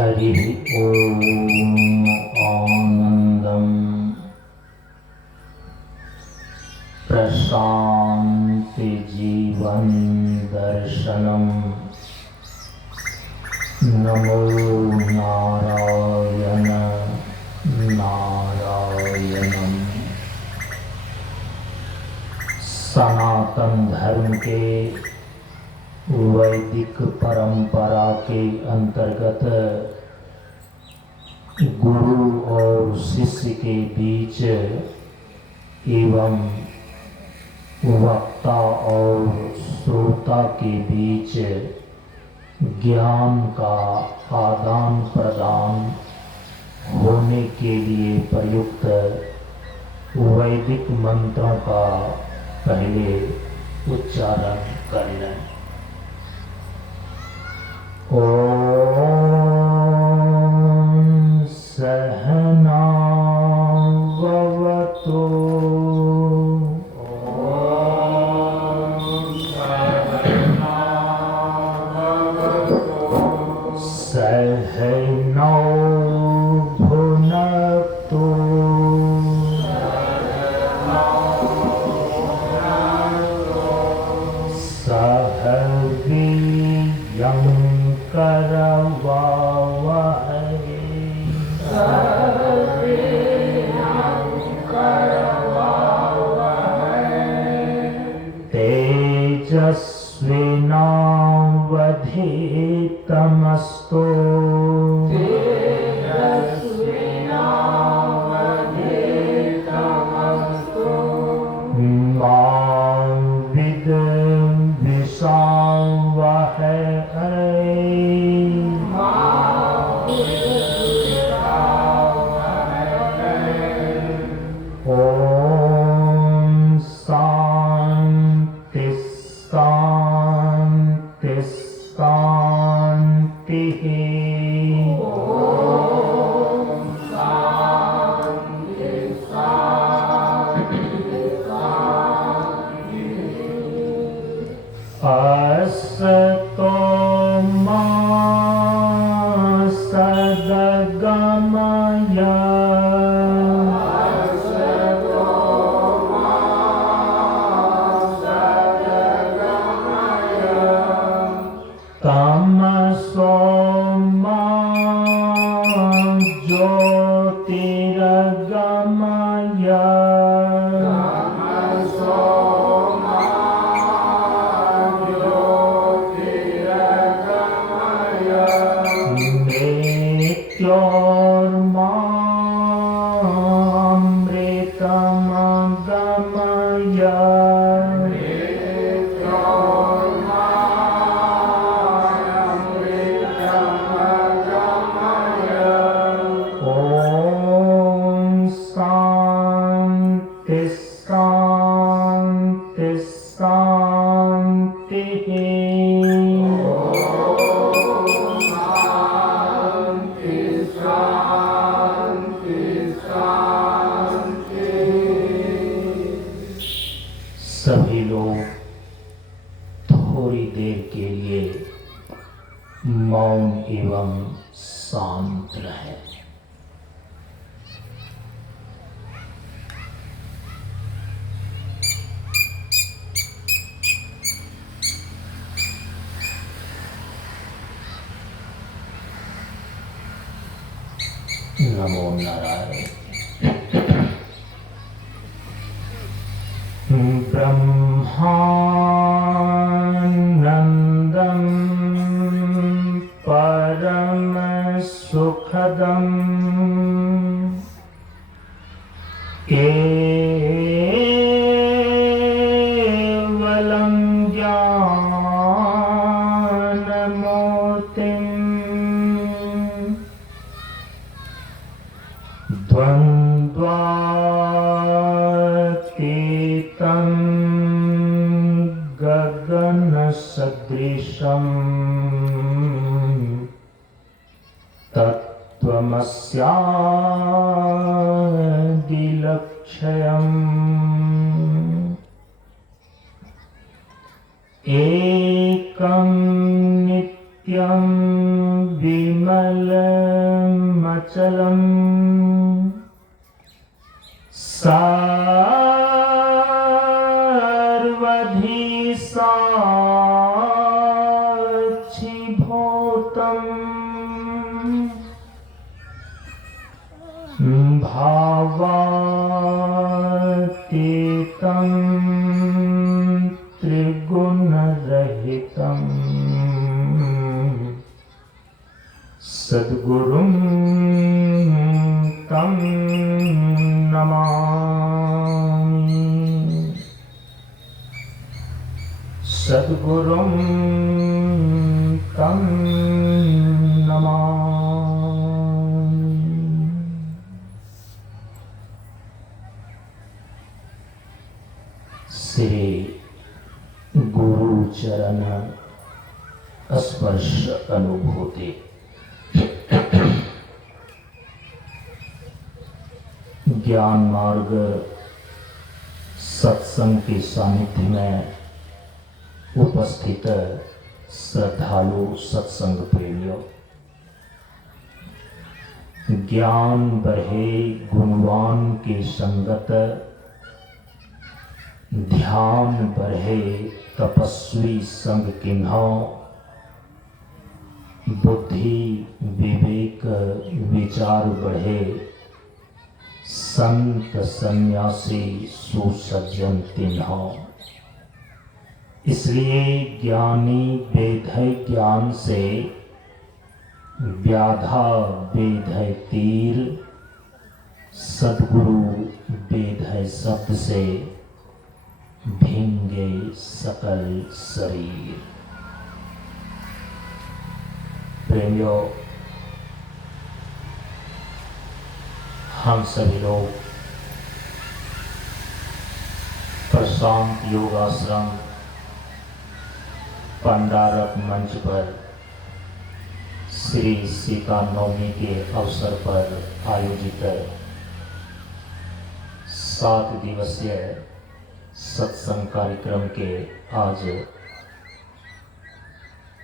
हरि ओम आनंदम प्रशांति जीवन दर्शनम नमो नारायण नारायणम। सनातन धर्म के वैदिक परंपरा के अंतर्गत गुरु और शिष्य के बीच एवं वक्ता और श्रोता के बीच ज्ञान का आदान प्रदान होने के लिए प्रयुक्त वैदिक मंत्रों का पहले उच्चारण कर लें। ओम सहना भवतु सहनौ भुनक्तु सह वीर्यं करवावहै तेजस्विनावधीतमस्तु मा विद्विषावहै ओम शांति शांति शांति। असतो मा सद्गमय तमसो मा ज्योतिर्गमय मृतमगमय ओम शांति शांति शांति। सभी लोग थोड़ी देर के लिए मौन एवं शांत रहे। नमो नारायण। ब्रह्मानंदं परम सुखदं केवलं ज्ञानमूर्तिं द्वन्द्वातीतं गगनसदृशं तत्त्वमस्यादिलक्ष्यम् एकं नित्यं विमल अचलम सर्वधि साक्षिभूतम् भावातीतं त्रिगुणरहितं सद्गुरुं तं नमामि। सद्गुरुं तं नमामि। श्री गुरु चरण स्पर्श अनुभूति। ज्ञान मार्ग सत्संग के सानिध्य में उपस्थित श्रद्धालु सत्संग प्रेमियों, ज्ञान बढ़े गुणवान के संगत, ध्यान बढ़े तपस्वी संग किन्हो, बुद्धि विवेक विचार बढ़े संत सन्यासी सुसज्जन तिन्हो। इसलिए ज्ञानी वेद है ज्ञान से, व्याधा वेद है तीर, सद्गुरु वेद है शब्द से, भींगे सकल शरीर। प्रेमियों, हम सभी लोग प्रशांत योगाश्रम पंडारक मंच पर श्री सीता नवमी के अवसर पर आयोजित 7 दिवसीय सत्संग कार्यक्रम के आज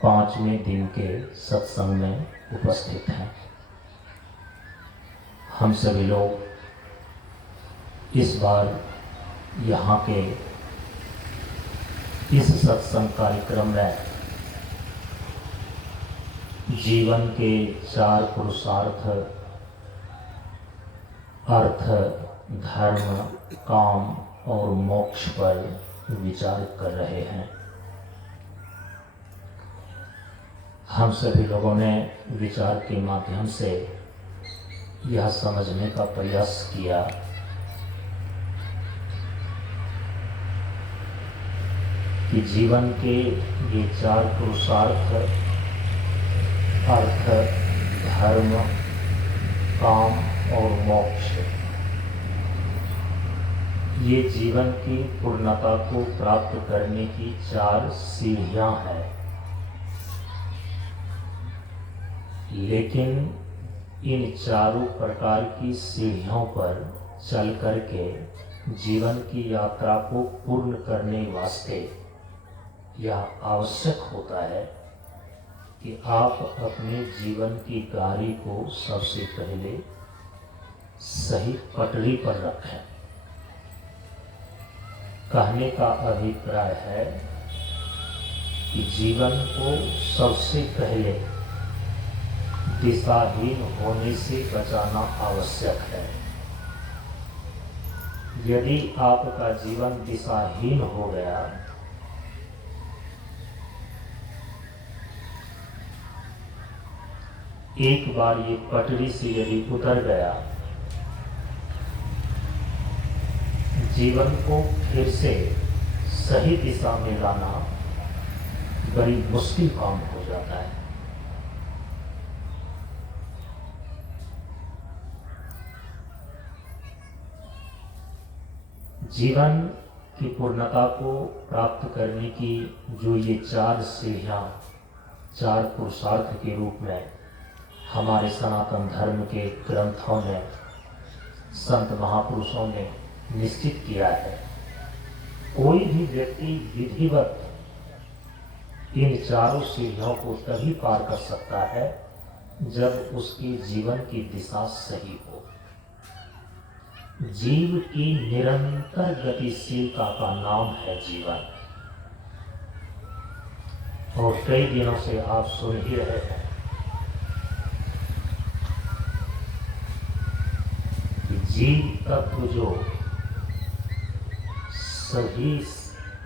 5वें दिन के सत्संग में उपस्थित हैं। हम सभी लोग इस बार यहाँ के इस सत्संग कार्यक्रम में जीवन के 4 पुरुषार्थ अर्थ, धर्म, काम और मोक्ष पर विचार कर रहे हैं। हम सभी लोगों ने विचार के माध्यम से यह समझने का प्रयास किया कि जीवन के ये 4 पुरुषार्थ अर्थ, धर्म, काम और मोक्ष, ये जीवन की पूर्णता को प्राप्त करने की 4 सीढ़ियां हैं। लेकिन इन चारों प्रकार की सीढ़ियों पर चल करके जीवन की यात्रा को पूर्ण करने वास्ते यह आवश्यक होता है कि आप अपने जीवन की गाड़ी को सबसे पहले सही पटरी पर रखें। कहने का अभिप्राय है कि जीवन को सबसे पहले दिशाहीन होने से बचाना आवश्यक है। यदि आपका जीवन दिशाहीन हो गया एक बार ये पटरी से यदि उतर गया, जीवन को फिर से सही दिशा में लाना बड़ी मुश्किल काम हो जाता है। जीवन की पूर्णता को प्राप्त करने की जो ये 4 सीढ़ियां 4 पुरुषार्थ के रूप में हमारे सनातन धर्म के ग्रंथों में संत महापुरुषों ने निश्चित किया है, कोई भी व्यक्ति विधिवत इन 4 सीढ़ियों को तभी पार कर सकता है जब उसके जीवन की दिशा सही हो। जीव की निरंतर गतिशीलता का नाम है जीवन। और कई दिनों से आप सुन ही रहे हैं कि जीव तत्व जो सभी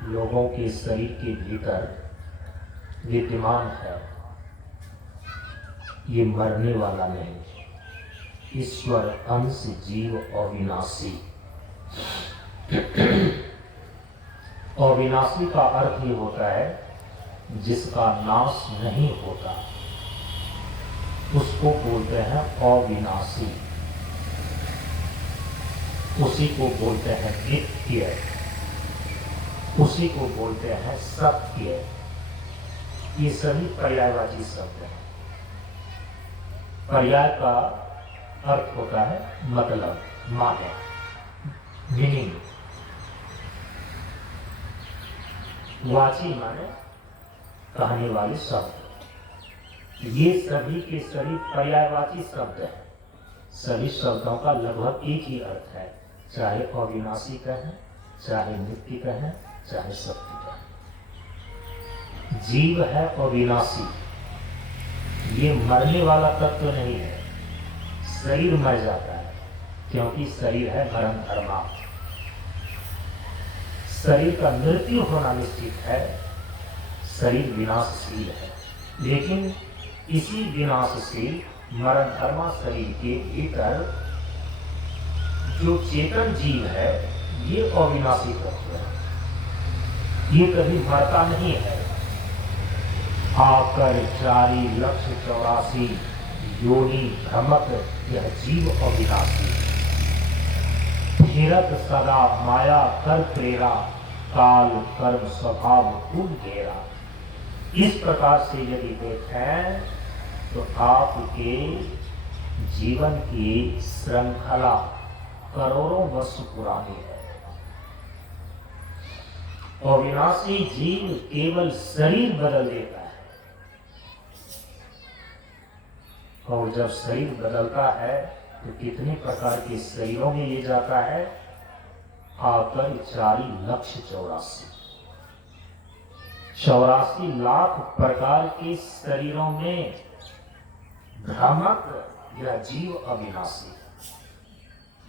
लोगों के शरीर के भीतर विद्यमान है, ये मरने वाला नहीं। ईश्वर अंश जीव अविनाशी। अविनाशी का अर्थ ये होता है जिसका नाश नहीं होता, उसको बोलते हैं अविनाशी। उसी को बोलते हैं नित्य, उसी को बोलते हैं सत्य। ये सभी पर्यायवाची शब्द हैं। पर्याय का अर्थ होता है मतलब, माने, मीनिंग। वाची माने कहने वाले शब्द। ये सभी के सभी पर्यायवाची शब्द हैं। सभी शब्दों का लगभग एक ही अर्थ है, चाहे अविनाशी कहें, चाहे नित्य कहें, चाहे सत्य कहें। जीव है अविनाशी, ये मरने वाला तत्व नहीं है। शरीर मर जाता है क्योंकि शरीर है मरण धर्मा। शरीर का मृत्यु होना निश्चित है, शरीर विनाशशील है। लेकिन इसी विनाशशील मरण धर्मा शरीर के भीतर जो चेतन जीव है, ये अविनाशी तत्व है। ये कभी मरता नहीं है। आकर 4,84,000 योनि भ्रमत यह जीव अविनाशी। फिरत सदा माया कर प्रेरा, काल कर्म स्वभाव कुल घेरा। इस प्रकार से यदि देखें तो आपके जीवन की श्रृंखला करोड़ों वर्ष पुरानी है। अविनाशी जीव केवल शरीर बदल देता है, और जब शरीर बदलता है तो कितने प्रकार के शरीरों में ये जाता है, आकर 84 लाख प्रकार के शरीरों में भ्रमक यह जीव अविनाशी।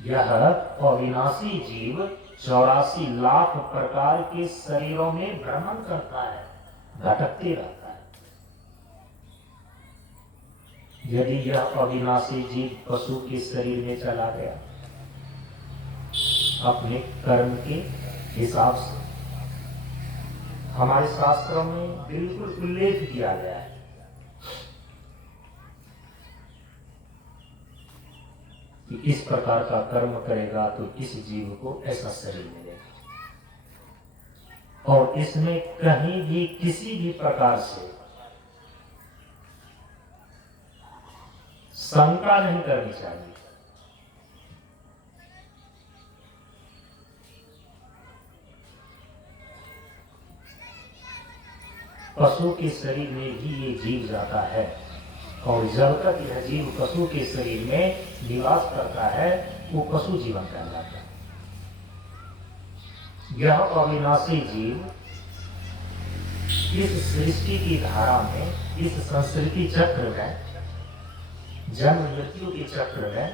यह अविनाशी जीव 84 लाख प्रकार के शरीरों में भ्रमण करता है, भटकते रहता है। यदि यह अविनाशी जीव पशु के शरीर में चला गया अपने कर्म के हिसाब से, हमारे शास्त्रों में बिल्कुल उल्लेख किया गया है कि इस प्रकार का कर्म करेगा तो इस जीव को ऐसा शरीर मिलेगा। और इसमें कहीं भी किसी भी प्रकार से शंका नहीं करनी चाहिए। पशु के शरीर में भी ये जीव जाता है, और जब तक यह जीव पशु के शरीर में निवास करता है वो पशु जीवन कहलाता है। यह अविनाशी जीव इस सृष्टि की धारा में, इस संस्कृति चक्र में, जन्म मृत्यु के चक्र में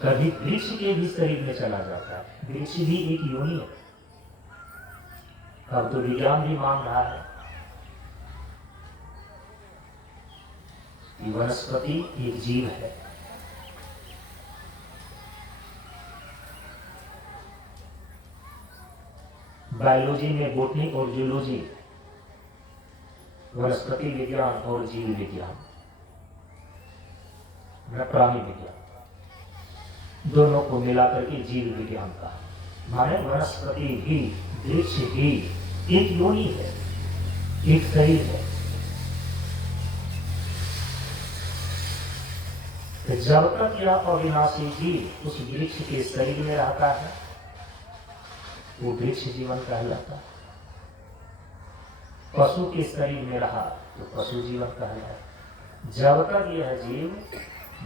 कभी वृक्ष के भी शरीर में चला जाता है। वृक्ष भी एक योनि है। अब तो विज्ञान भी मान रहा है कि वनस्पति एक जीव है। बायोलॉजी में बोटनी और जूलॉजी, वनस्पति विज्ञान और जीव विज्ञान, प्राणी विज्ञान, दोनों को मिलाकर के जीव विज्ञान का, माने वनस्पति भी, वृक्ष भी एक योनि है, एक शरीर है। तो जब तक यह अविनाशी जीव उस वृक्ष के शरीर में रहता है वो वृक्ष जीवन कहलाता है। पशु के शरीर में रहा तो पशु जीवन कहलाता है। जब तक यह जीव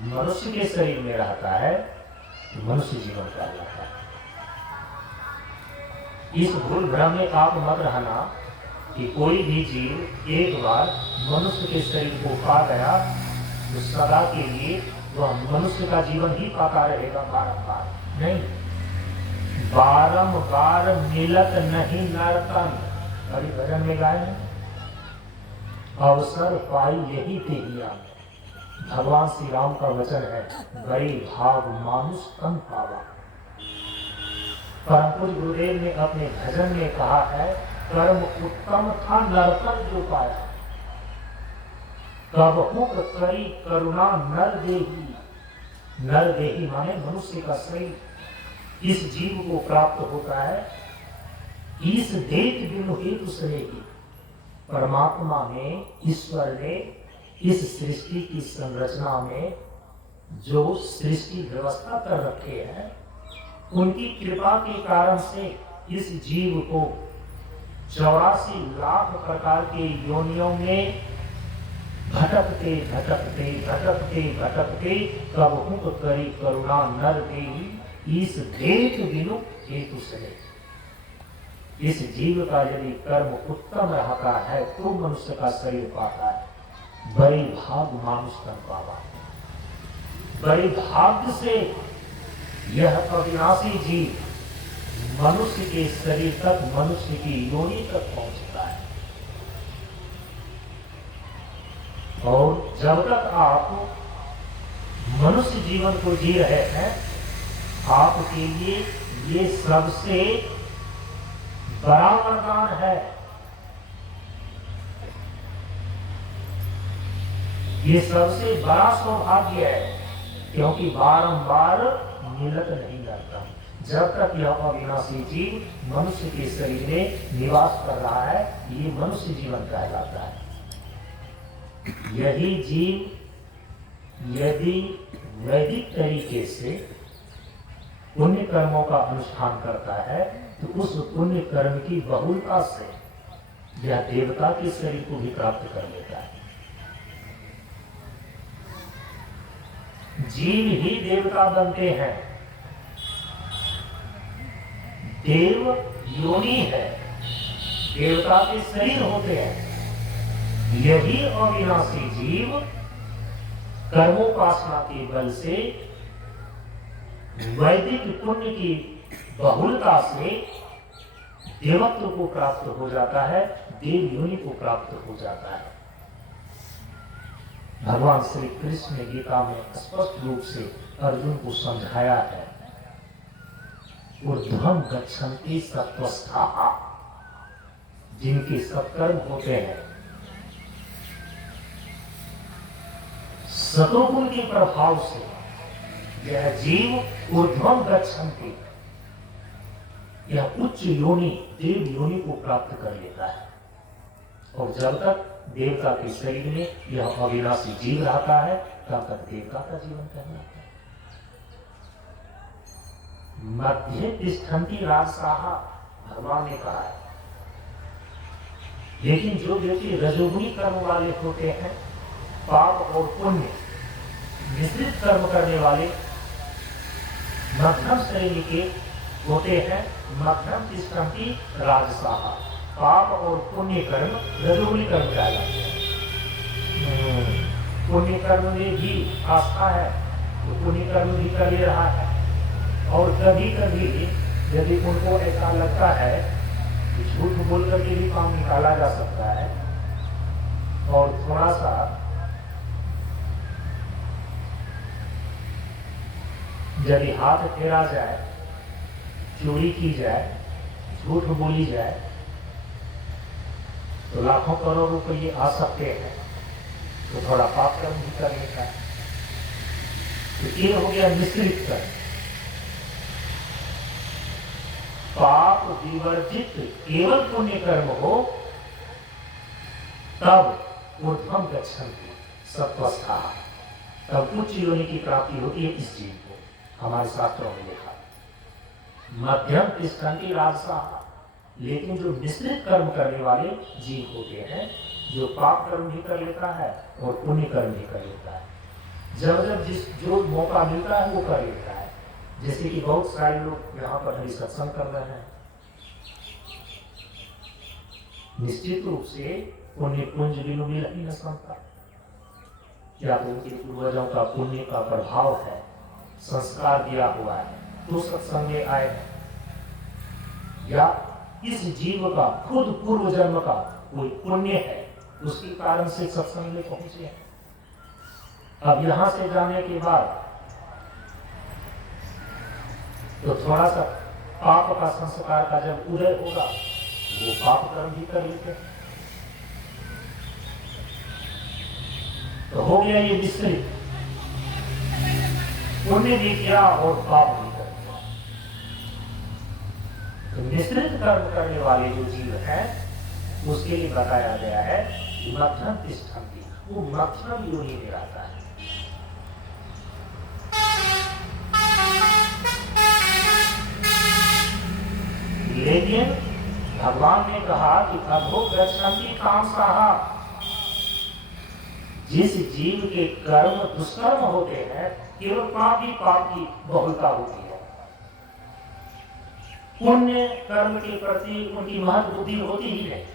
मनुष्य के शरीर में रहता है मनुष्य जीवन कहलाता है। इस भूल भ्रम में आप मत रहना कि कोई भी जीव एक बार मनुष्य के शरीर को पा गया तो सदा के लिए वह मनुष्य का जीवन ही पाता रहेगा बारंबार। नहीं, बारंबार मिलत नहीं नरतन, हरि भजन में गाए हैं, अवसर पाई यही तेहिया। भगवान श्री राम का वचन है, बड़े भाग मानुष तन पावा। परम पूज्य गुरुदेव ने अपने भजन में कहा है, कर्म उत्तम था नरतन जो पाया, कबहू करी करुणा नर देही। नर देही माने मनुष्य का शरीर इस जीव को प्राप्त होता है। इस देख बिनु हेतु स्नेही, परमात्मा में, ईश्वर ने इस सृष्टि की संरचना में जो सृष्टि व्यवस्था कर रखे हैं, उनकी कृपा के कारण से इस जीव को 84 लाख प्रकार के योनियों में भटकते भटकते भटकते भटकते कबहू करी करुणा नर देही। इस देख बिनु हेतु से इस जीव का यदि कर्म उत्तम रहता है तो मनुष्य का शरीर पाता है। बड़े भाग मानुष कर पावा, बड़े भाग्य से यह अविनाशी जीव मनुष्य के शरीर तक, मनुष्य की योनि तक पहुंचता है। और जब तक आप मनुष्य जीवन को जी रहे हैं, आपके लिए ये सबसे बड़ा वरदान है, ये सबसे बड़ा सौभाग्य है, क्योंकि बारंबार मिलत नहीं करता। जब तक यह अविनाशी जीव मनुष्य के शरीर में निवास कर रहा है, ये मनुष्य जीवन कहलाता है। यही जीव यदि वैदिक तरीके से पुण्य कर्मों का अनुष्ठान करता है तो उस पुण्य कर्म की बहुलता से यह देवता के शरीर को भी प्राप्त कर लेता है। जीव ही देवता बनते हैं, देव योनि है, देवता के शरीर होते हैं। यही अविनाशी जीव कर्मोपासना के बल से वैदिक पुण्य की बहुलता से देवत्व को प्राप्त हो जाता है, देव योनि को प्राप्त हो जाता है। भगवान श्री कृष्ण ने गीता में स्पष्ट रूप से अर्जुन को समझाया है, ऊर्ध्वं गच्छन्ति सत्वस्थाः, जिनके सत्कर्म होते हैं, सतोगुण के प्रभाव से यह जीव ऊर्ध्वं गच्छन्ति, यह उच्च योनि, देव योनि को प्राप्त कर लेता है। और जब तक देवता के शरीर में यह अविनाशी जीव रहता है, तब तक देवता का जीवन कहलाता है। मध्य तिष्ठन्ति राजसाः, भगवान ने कहा है। लेकिन जो व्यक्ति रजोगुणी कर्म वाले होते हैं, पाप और पुण्य मिश्रित कर्म करने वाले मध्यम श्रेणी के होते हैं, मध्यम तिष्ठन्ति राजसाः, पाप और पुण्य कर्म रजोगुणी कर्म कहलाते हैं। पुण्य कर्म में भी आस्था है तो पुण्य कर्म भी कर ले रहा है, और कभी कभी यदि उनको ऐसा लगता है कि झूठ बोल करके भी काम निकाला जा सकता है, और थोड़ा सा यदि हाथ फेरा जाए, चोरी की जाए, झूठ बोली जाए, तो लाखों करोड़ रुपये आ सकते हैं, तो थोड़ा पाप कर्म भी कर लेता है। तो ये हो गया मिश्रित कर्म। पाप विवर्जित केवल पुण्य कर्म हो तब ऊर्ध्वं गच्छन्ति सत्वस्थाः, तब उच्च योनि की प्राप्ति होती है इस जीव को। हमारे शास्त्रों में लिखा, मध्यम तिष्ठन्ति राजसाः, लेकिन जो मिश्रित कर्म करने वाले जीव होते हैं, जो पाप कर्म भी कर लेता है और पुण्य कर्म भी कर लेता है, जब जब जो मौका मिलता है वो कर लेता है। जैसे कि बहुत सारे लोग यहाँ पर हरि सत्संग कर रहे हैं, निश्चित रूप से पुण्य पुंज बिनु मिल ही न सकता। या तो उनके पूर्वजों का पुण्य का प्रभाव है, संस्कार दिया हुआ है तो सत्संग में आए हैं, या इस जीव का खुद पूर्व जन्म का कोई पुण्य है उसके कारण से सत्संग में पहुंचे हैं। अब यहां से जाने के बाद तो थोड़ा सा पाप का संस्कार का जब उदय होगा वो पाप कर्म भी कर लेते हैं, तो हो गया ये मिश्रित, पुण्य भी किया और पाप भी कर दिया। तो मिश्रित कर्म करने वाले जो जीव हैं उसके लिए बताया गया है मध्यम तिष्ठन्ति, वो मध्यम योनि में रहता है। लेकिन भगवान ने कहा कि अधो गच्छन्ति तामसाः, जिस जीव के कर्म दुष्कर्म होते हैं केवल पाप ही पाप की बहुलता होती है, पुण्य कर्म के प्रति उनकी महत्व बुद्धि होती ही नहीं।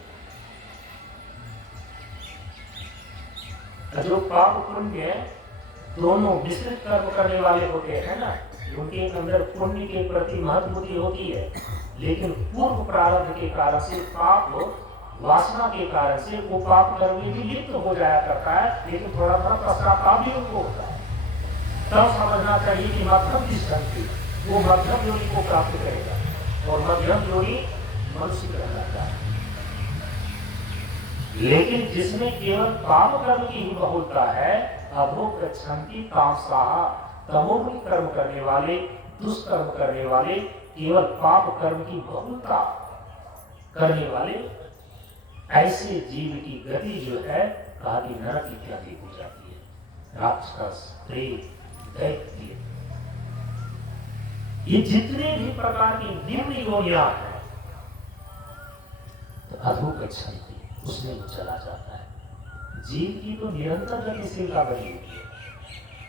जो पाप पुण्य दोनों मिश्रित कर्म करने वाले होते हैं ना, उनके अंदर पुण्य के प्रति महत्व बुद्धि होती है, लेकिन पूर्व प्रारब्ध के कारण से पाप वासना के कारण से वो पाप कर्म में भी लिप्त हो जाया करता है, लेकिन थोड़ा थोड़ा पश्चाताप भी उनको होता है। तब समझना चाहिए कि मध्यम तिष्ठन्ति, वो मध्यम योनि को प्राप्त करेगा और मध्यम योनि मनुष्य कहलाता है। लेकिन जिसमें केवल पाप कर्म की ही बहुलता है, अधो गच्छन्ति तामसाः, तमोगुणी कर्म करने वाले, दुष्कर्म करने वाले, केवल पाप कर्म की बहुलता करने वाले, ऐसे जीव की गति जो है कहा कि नरक इत्यादि हो जाती है। राक्षस, प्रेत, दैत्य, ये जितने भी प्रकार की निम्न योनियां हैं, तो अधो गच्छन्ति, उसमें वो चला जाता है। जीव की तो निरंतर गतिशीलता बनी हुई है।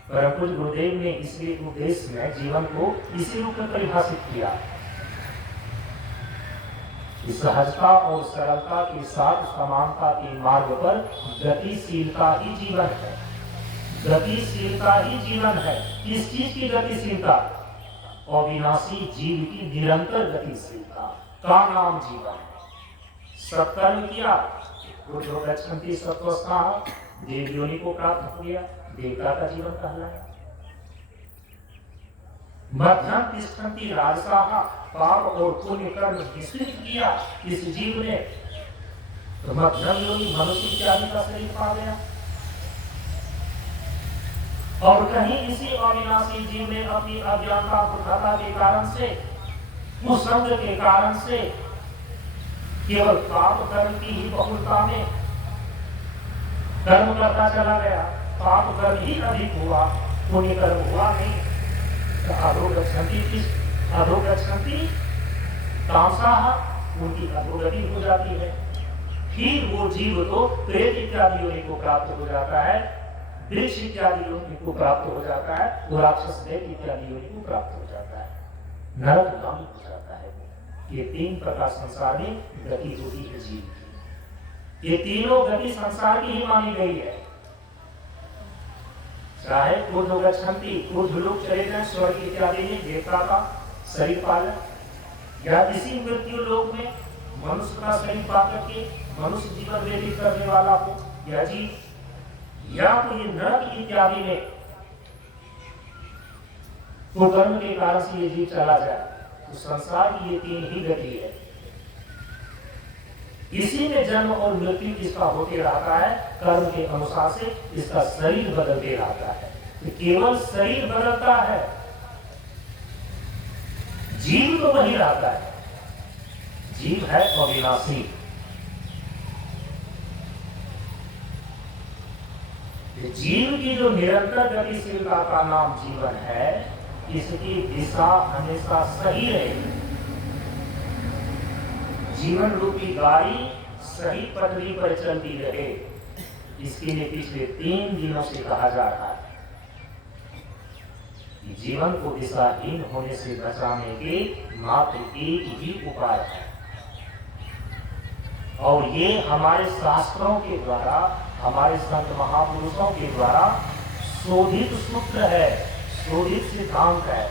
परम पूज्य गुरुदेव ने इसलिए उपदेश में जीवन को इसी रूप में परिभाषित किया, सहजता और सरलता के साथ समानता के मार्ग पर गतिशीलता ही जीवन है। गतिशीलता ही जीवन है। किस चीज की गतिशीलता? अविनाशी जीव की निरंतर गतिशीलता का नाम जीवन है। सत्कर्म किया, ऊर्ध्व गच्छन्ति सत्वस्थाः, देव योनि को प्राप्त किया, देवता का जीवन कहलाया। मध्यम तिष्ठन्ति राजसाः, पाप और पुण्य कर्म मिश्रित किया इस जीव ने, तो मध्यम योनि मनुष्य इत्यादि का शरीर पा गया। और कहीं इसी अविनाशी जीव ने अपनी अज्ञानता मूर्खता के कारण से, कुसंग के कारण से, केवल पाप कर्म की ही बहुलता में कर्म करता चला गया, पाप कर्म ही अधिक हुआ, पुण्य कर्म हुआ नहीं। अधो गच्छन्ति तामसाः, उनकी अधोगति हो जाती है। फिर वो जीव तो प्रेत इत्यादि योनि को प्राप्त हो जाता है, वृक्ष इत्यादि योनि को प्राप्त हो जाता है, वो राक्षस दैत्य इत्यादि योनि को प्राप्त हो जाता है, नरकगामी हो जाता है। ये तीन प्रकार संसार में गति होती है जीव की। ये तीनों गति संसार की ही मानी गई है। चाहे ऊर्ध्व गच्छन्ति, ऊर्ध्वलोक चले जाए, स्वर्ग इत्यादि में देवता का शरीर पालन, या इसी मृत्यु लोक में मनुष्य का शरीर पाकर के मनुष्य जीवन व्यतीत करने वाला हो या जीव, या तो ये नरक इत्यादि में कुकर्म के कारण से ये जीव चला जाए। तो संसार की ये तीन ही गति है। इसी में जन्म और मृत्यु इसका होते रहता है। कर्म के अनुसार से इसका शरीर बदलते रहता है। तो केवल शरीर बदलता है, जीव तो वही रहता है। जीव है अविनाशी। जीव की जो निरंतर गतिशीलता का नाम जीवन है, इसकी दिशा हमेशा सही रहेगी। जीवन रूपी गाड़ी सही पटरी पर चलती रहे, इसके लिए पिछले 3 दिनों से कहा जा रहा है कि जीवन को दिशाहीन होने से बचाने के मात्र एक ही उपाय है, और ये हमारे शास्त्रों के द्वारा, हमारे संत महापुरुषों के द्वारा शोधित सूत्र है, शोधित सिद्धांत है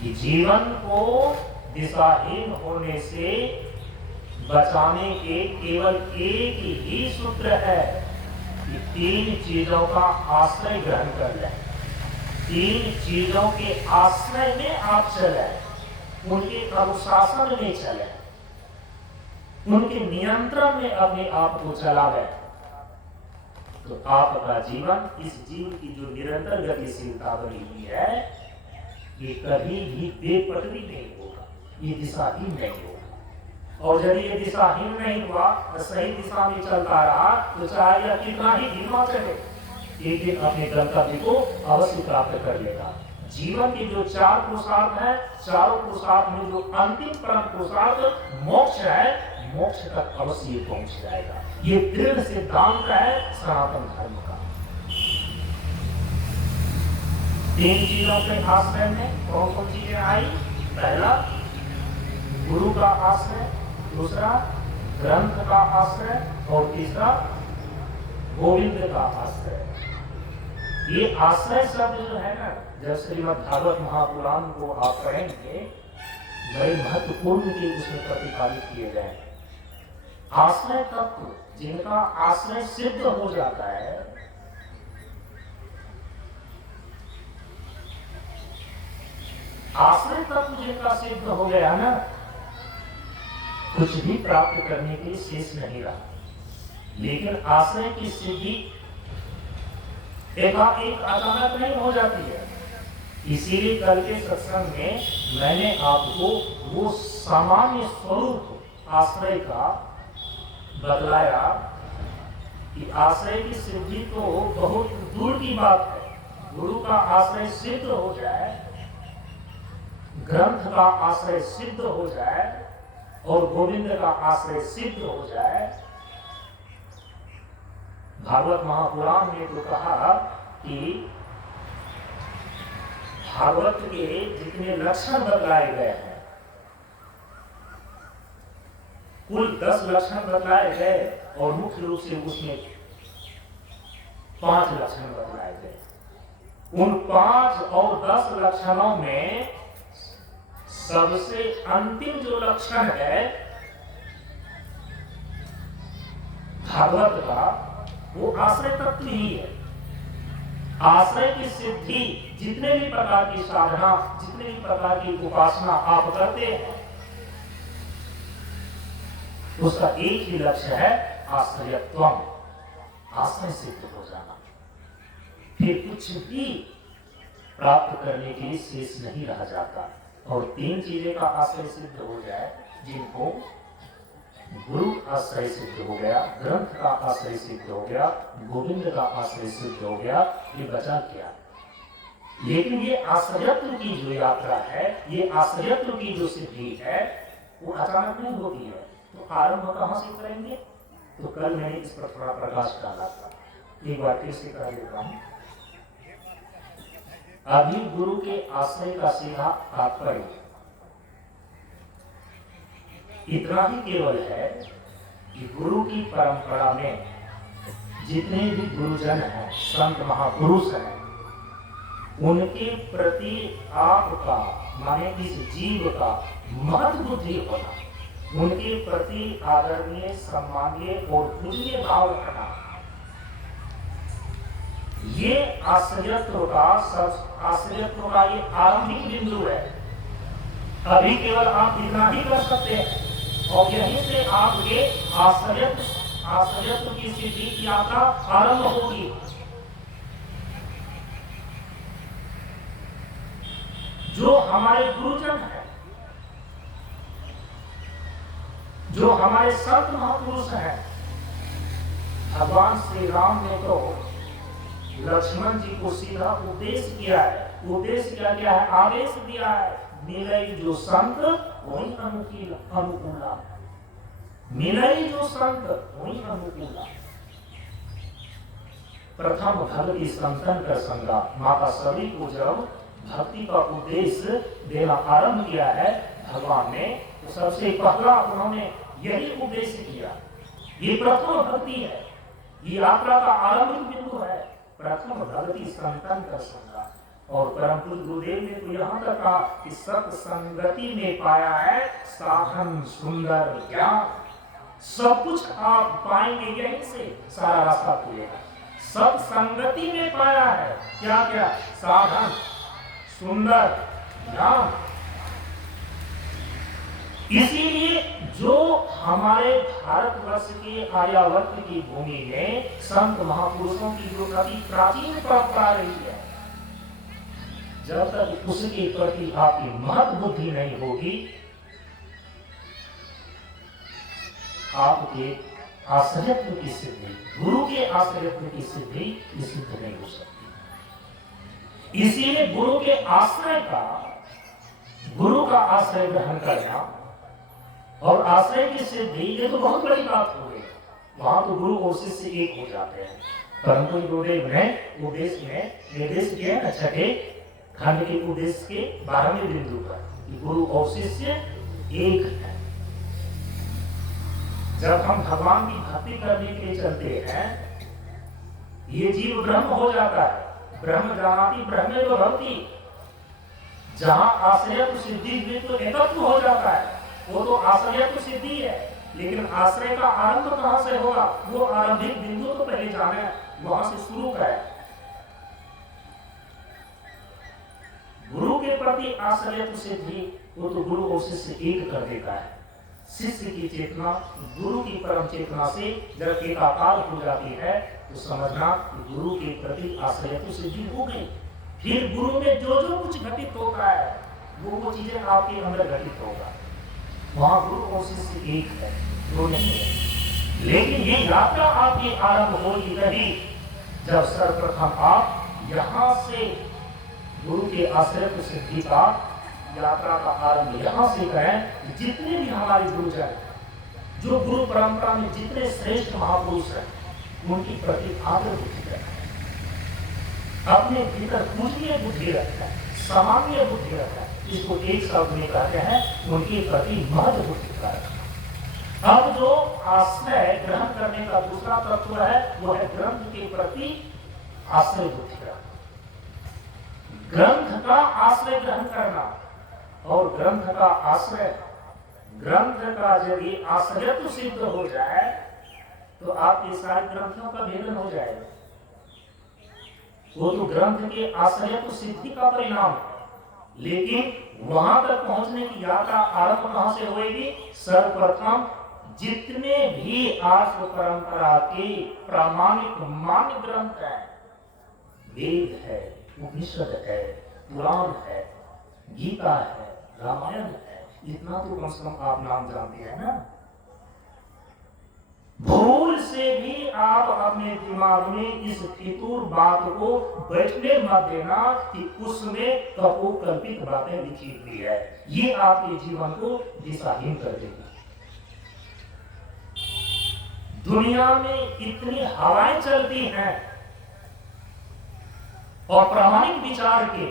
कि जीवन को दिशाहीन होने से बचाने के केवल एक ही सूत्र है कि 3 चीजों का आश्रय ग्रहण कर लें, 3 चीजों के आश्रय में आप चलें, उनके अनुशासन में चलें, उनके नियंत्रण में अपने आप को चलावें, तो आपका जीवन, इस जीवन की जो निरंतर गतिशीलता बनी हुई है, ये कभी भी बेपटरी नहीं होगा, ये दिशाहीन नहीं होगा। और यदि ये दिशाहीन नहीं हुआ और सही दिशा में चलता रहा, तो चाहे यह कितना ही धीमा चले, एक दिन अपने गंतव्य को अवश्य प्राप्त कर लेगा। जीवन के जो 4 पुरुषार्थ है, चारों पुरुषार्थ में जो अंतिम परम पुरुषार्थ मोक्ष है, मोक्ष तक अवश्य ये पहुंच जाएगा। ये दृढ़ सिद्धांत है सनातन धर्म का। 3 चीजों के आश्रय में कौन कौन चीजें आई? पहला गुरु का आश्रय, दूसरा ग्रंथ का आश्रय, और तीसरा गोविंद का आश्रय। ये आश्रय शब्द जो है ना, जब श्रीमद् भागवत महापुराण को आप पढ़ेंगे, बड़े महत्वपूर्ण के उसमें प्रतिपादित किए गए। आश्रय तत्व जिनका आश्रय सिद्ध हो जाता है, आश्रय तत्व जिनका सिद्ध हो गया ना, कुछ भी प्राप्त करने के लिए शेष नहीं रहा। लेकिन आश्रय की सिद्धि एकाएक अचानक नहीं हो जाती है। इसीलिए कल के सत्संग में मैंने आपको वो सामान्य स्वरूप आश्रय का बतलाया कि आश्रय की सिद्धि तो बहुत दूर की बात है। गुरु का आश्रय सिद्ध हो जाए, ग्रंथ का आश्रय सिद्ध हो जाए, और गोविंद का आश्रय सिद्ध हो जाए। भागवत महापुराण ने तो कहा कि भागवत के जितने लक्षण बतलाए गए हैं, कुल 10 लक्षण बतलाए गए, और मुख्य रूप से उसमें 5 लक्षण बतलाए गए। उन 5 और 10 लक्षणों में सबसे अंतिम जो लक्षण है भागवत का, वो आश्रय तत्व ही है। आश्रय की सिद्धि, जितने भी प्रकार की साधना, जितने भी प्रकार की उपासना आप करते हैं, उसका एक ही लक्ष्य है आश्रयत्वम, आश्रय सिद्ध हो जाना। फिर कुछ भी प्राप्त करने के लिए शेष नहीं रह जाता। और 3 चीजें का आश्रय सिद्ध हो जाए, जिनको गुरु आश्रय सिद्ध हो गया, ग्रंथ का आश्रय सिद्ध हो गया, गोविंद का आश्रय सिद्ध हो गया, ये बचा क्या? लेकिन ये आश्रयत्व की जो यात्रा है, ये आश्रयत्व की जो सिद्धि है, वो अचानक नहीं होती है। तो आरंभ कहां से करेंगे? तो कल मैंने इस पर थोड़ा प्रकाश डाला था, एक बार फिर से कह देता हूं। अभी गुरु के आश्रय का सीधा तात्पर्य इतना ही केवल है कि गुरु की परंपरा में जितने भी गुरुजन हैं, संत महापुरुष हैं, उनके प्रति आपका, माने इस जीव का महत्व बुद्धि होना, उनके प्रति आदरणीय, सम्मानीय और पूज्य भाव रखना, ये आश्रयत्व का ये आरंभिक बिंदु है। अभी केवल आप इतना ही कर सकते हैं, और यहीं से आपके आश्रयत्व की सिद्धि की यात्रा आरंभ होगी। जो हमारे गुरुजन हैं, जो हमारे संत महापुरुष हैं, भगवान श्री राम ने तो लक्ष्मण जी को सीधा उपदेश किया है। उपदेश क्या है? आदेश दिया है, मिले जो संत वही अनुकूला, मिले जो संत वही अनुकूला। प्रथम भक्ति संतन कर संगा, माता सभी को जब भक्ति का उपदेश देना आरंभ किया है भगवान ने, तो सबसे पहला उन्होंने यही उपदेश किया। ये प्रथम भक्ति है, ये यात्रा का आरंभिक बिंदु है। प्रथम भक्ति संतन कर संगा। और परम पूज्य गुरुदेव ने तो यहाँ तक कहा कि सत्संगति में पाया है साधन सुंदर ज्ञान। सब कुछ आप पाएंगे यहीं से, सारा रास्ता खुलेगा। सत्संगति में पाया है क्या क्या? साधन सुंदर ज्ञान। इसीलिए जो हमारे भारतवर्ष के आर्यावर्त की भूमि में संत महापुरुषों की जो कभी प्राचीन परंपरा रही है, जब तक उसके प्रति आपकी महत्व बुद्धि नहीं होगी, आपके आश्रयत्व की सिद्धि, गुरु के आश्रयत्व की सिद्धि सिद्ध नहीं हो सकती। इसीलिए गुरु के आश्रय का, गुरु का आश्रय ग्रहण करना और आश्रय की सिद्धि, ये तो बहुत बड़ी बात हो गई। वहां तो गुरु और शिष्य एक हो जाते हैं। परंतु गुरुदेव ने उपदेश में निर्देश किया है छठे खंड के उपदेश के 12वें बिंदु पर कि गुरु और शिष्य एक है। जब हम भगवान की भक्ति करने के लिए चलते हैं, ये जीव ब्रह्म हो जाता है। ब्रह्म जानाति ब्रह्मेव भवति। जहां आश्रय तो सिद्धि भी तो एकत्व हो जाता है, वो तो आश्रय तो सिद्धि है। लेकिन आश्रय का आरंभ कहां से होगा? वो आरंभिक बिंदु तो पहले जाने, वहां से शुरू करें। गुरु के प्रति आश्रय तो सिद्धि, वो तो गुरु और शिष्य एक कर देता है। शिष्य की चेतना गुरु की परम चेतना से जब एकाकार हो जाती है, तो समझना कि गुरु के प्रति आश्रय तो सिद्धि हो गई। फिर गुरु में जो जो कुछ घटित होता है, वो चीजें आपके अंदर घटित होगा। वहां गुरु और शिष्य एक है, दो नहीं है। लेकिन ये यात्रा आपकी आरंभ होगी तभी जब सर्वप्रथम आप यहां से गुरु के आश्रय तो सिद्धि का यात्रा का आरंभ यहां से करें। जितने भी हमारे गुरुजन, जो गुरु परंपरा में जितने श्रेष्ठ महापुरुष हैं, उनकी प्रति आदर बुद्धि रखें, अपने भीतर पूजनीय बुद्धि रखें, सामान्य बुद्धि रखें। इसको एक शब्द में कहते हैं उनके प्रति महत्व बुद्धि का रखना। अब जो आश्रय ग्रहण करने का दूसरा तत्व है, वो है ग्रंथ के प्रति आश्रय बुद्धि रखना। ग्रंथ का आश्रय ग्रहण करना और ग्रंथ का आश्रय, ग्रंथ का यदि आश्रय तो सिद्ध हो जाए, तो आपके सारे ग्रंथों का भेदन हो जाएगा। वो तो ग्रंथ के आश्रय तो सिद्धि का परिणाम है। लेकिन वहां तक पहुंचने की यात्रा आरंभ कहां से होगी? सर्वप्रथम जितने भी आर्ष परंपरा के प्रामाणिक मान्य ग्रंथ हैं, वेद है, उपनिषद है, पुराण है, गीता है, रामायण है, इतना तो कम से कम आप नाम जानते हैं ना। भूल से भी आप अपने दिमाग में इस फितूर बात को बैठने मत देना कि उसमें कपोकल्पित बातें लिखी हुई है। ये आपके जीवन को दिशाहीन कर देगी। दुनिया में इतनी हवाएं चलती हैं और प्रामाणिक विचार के,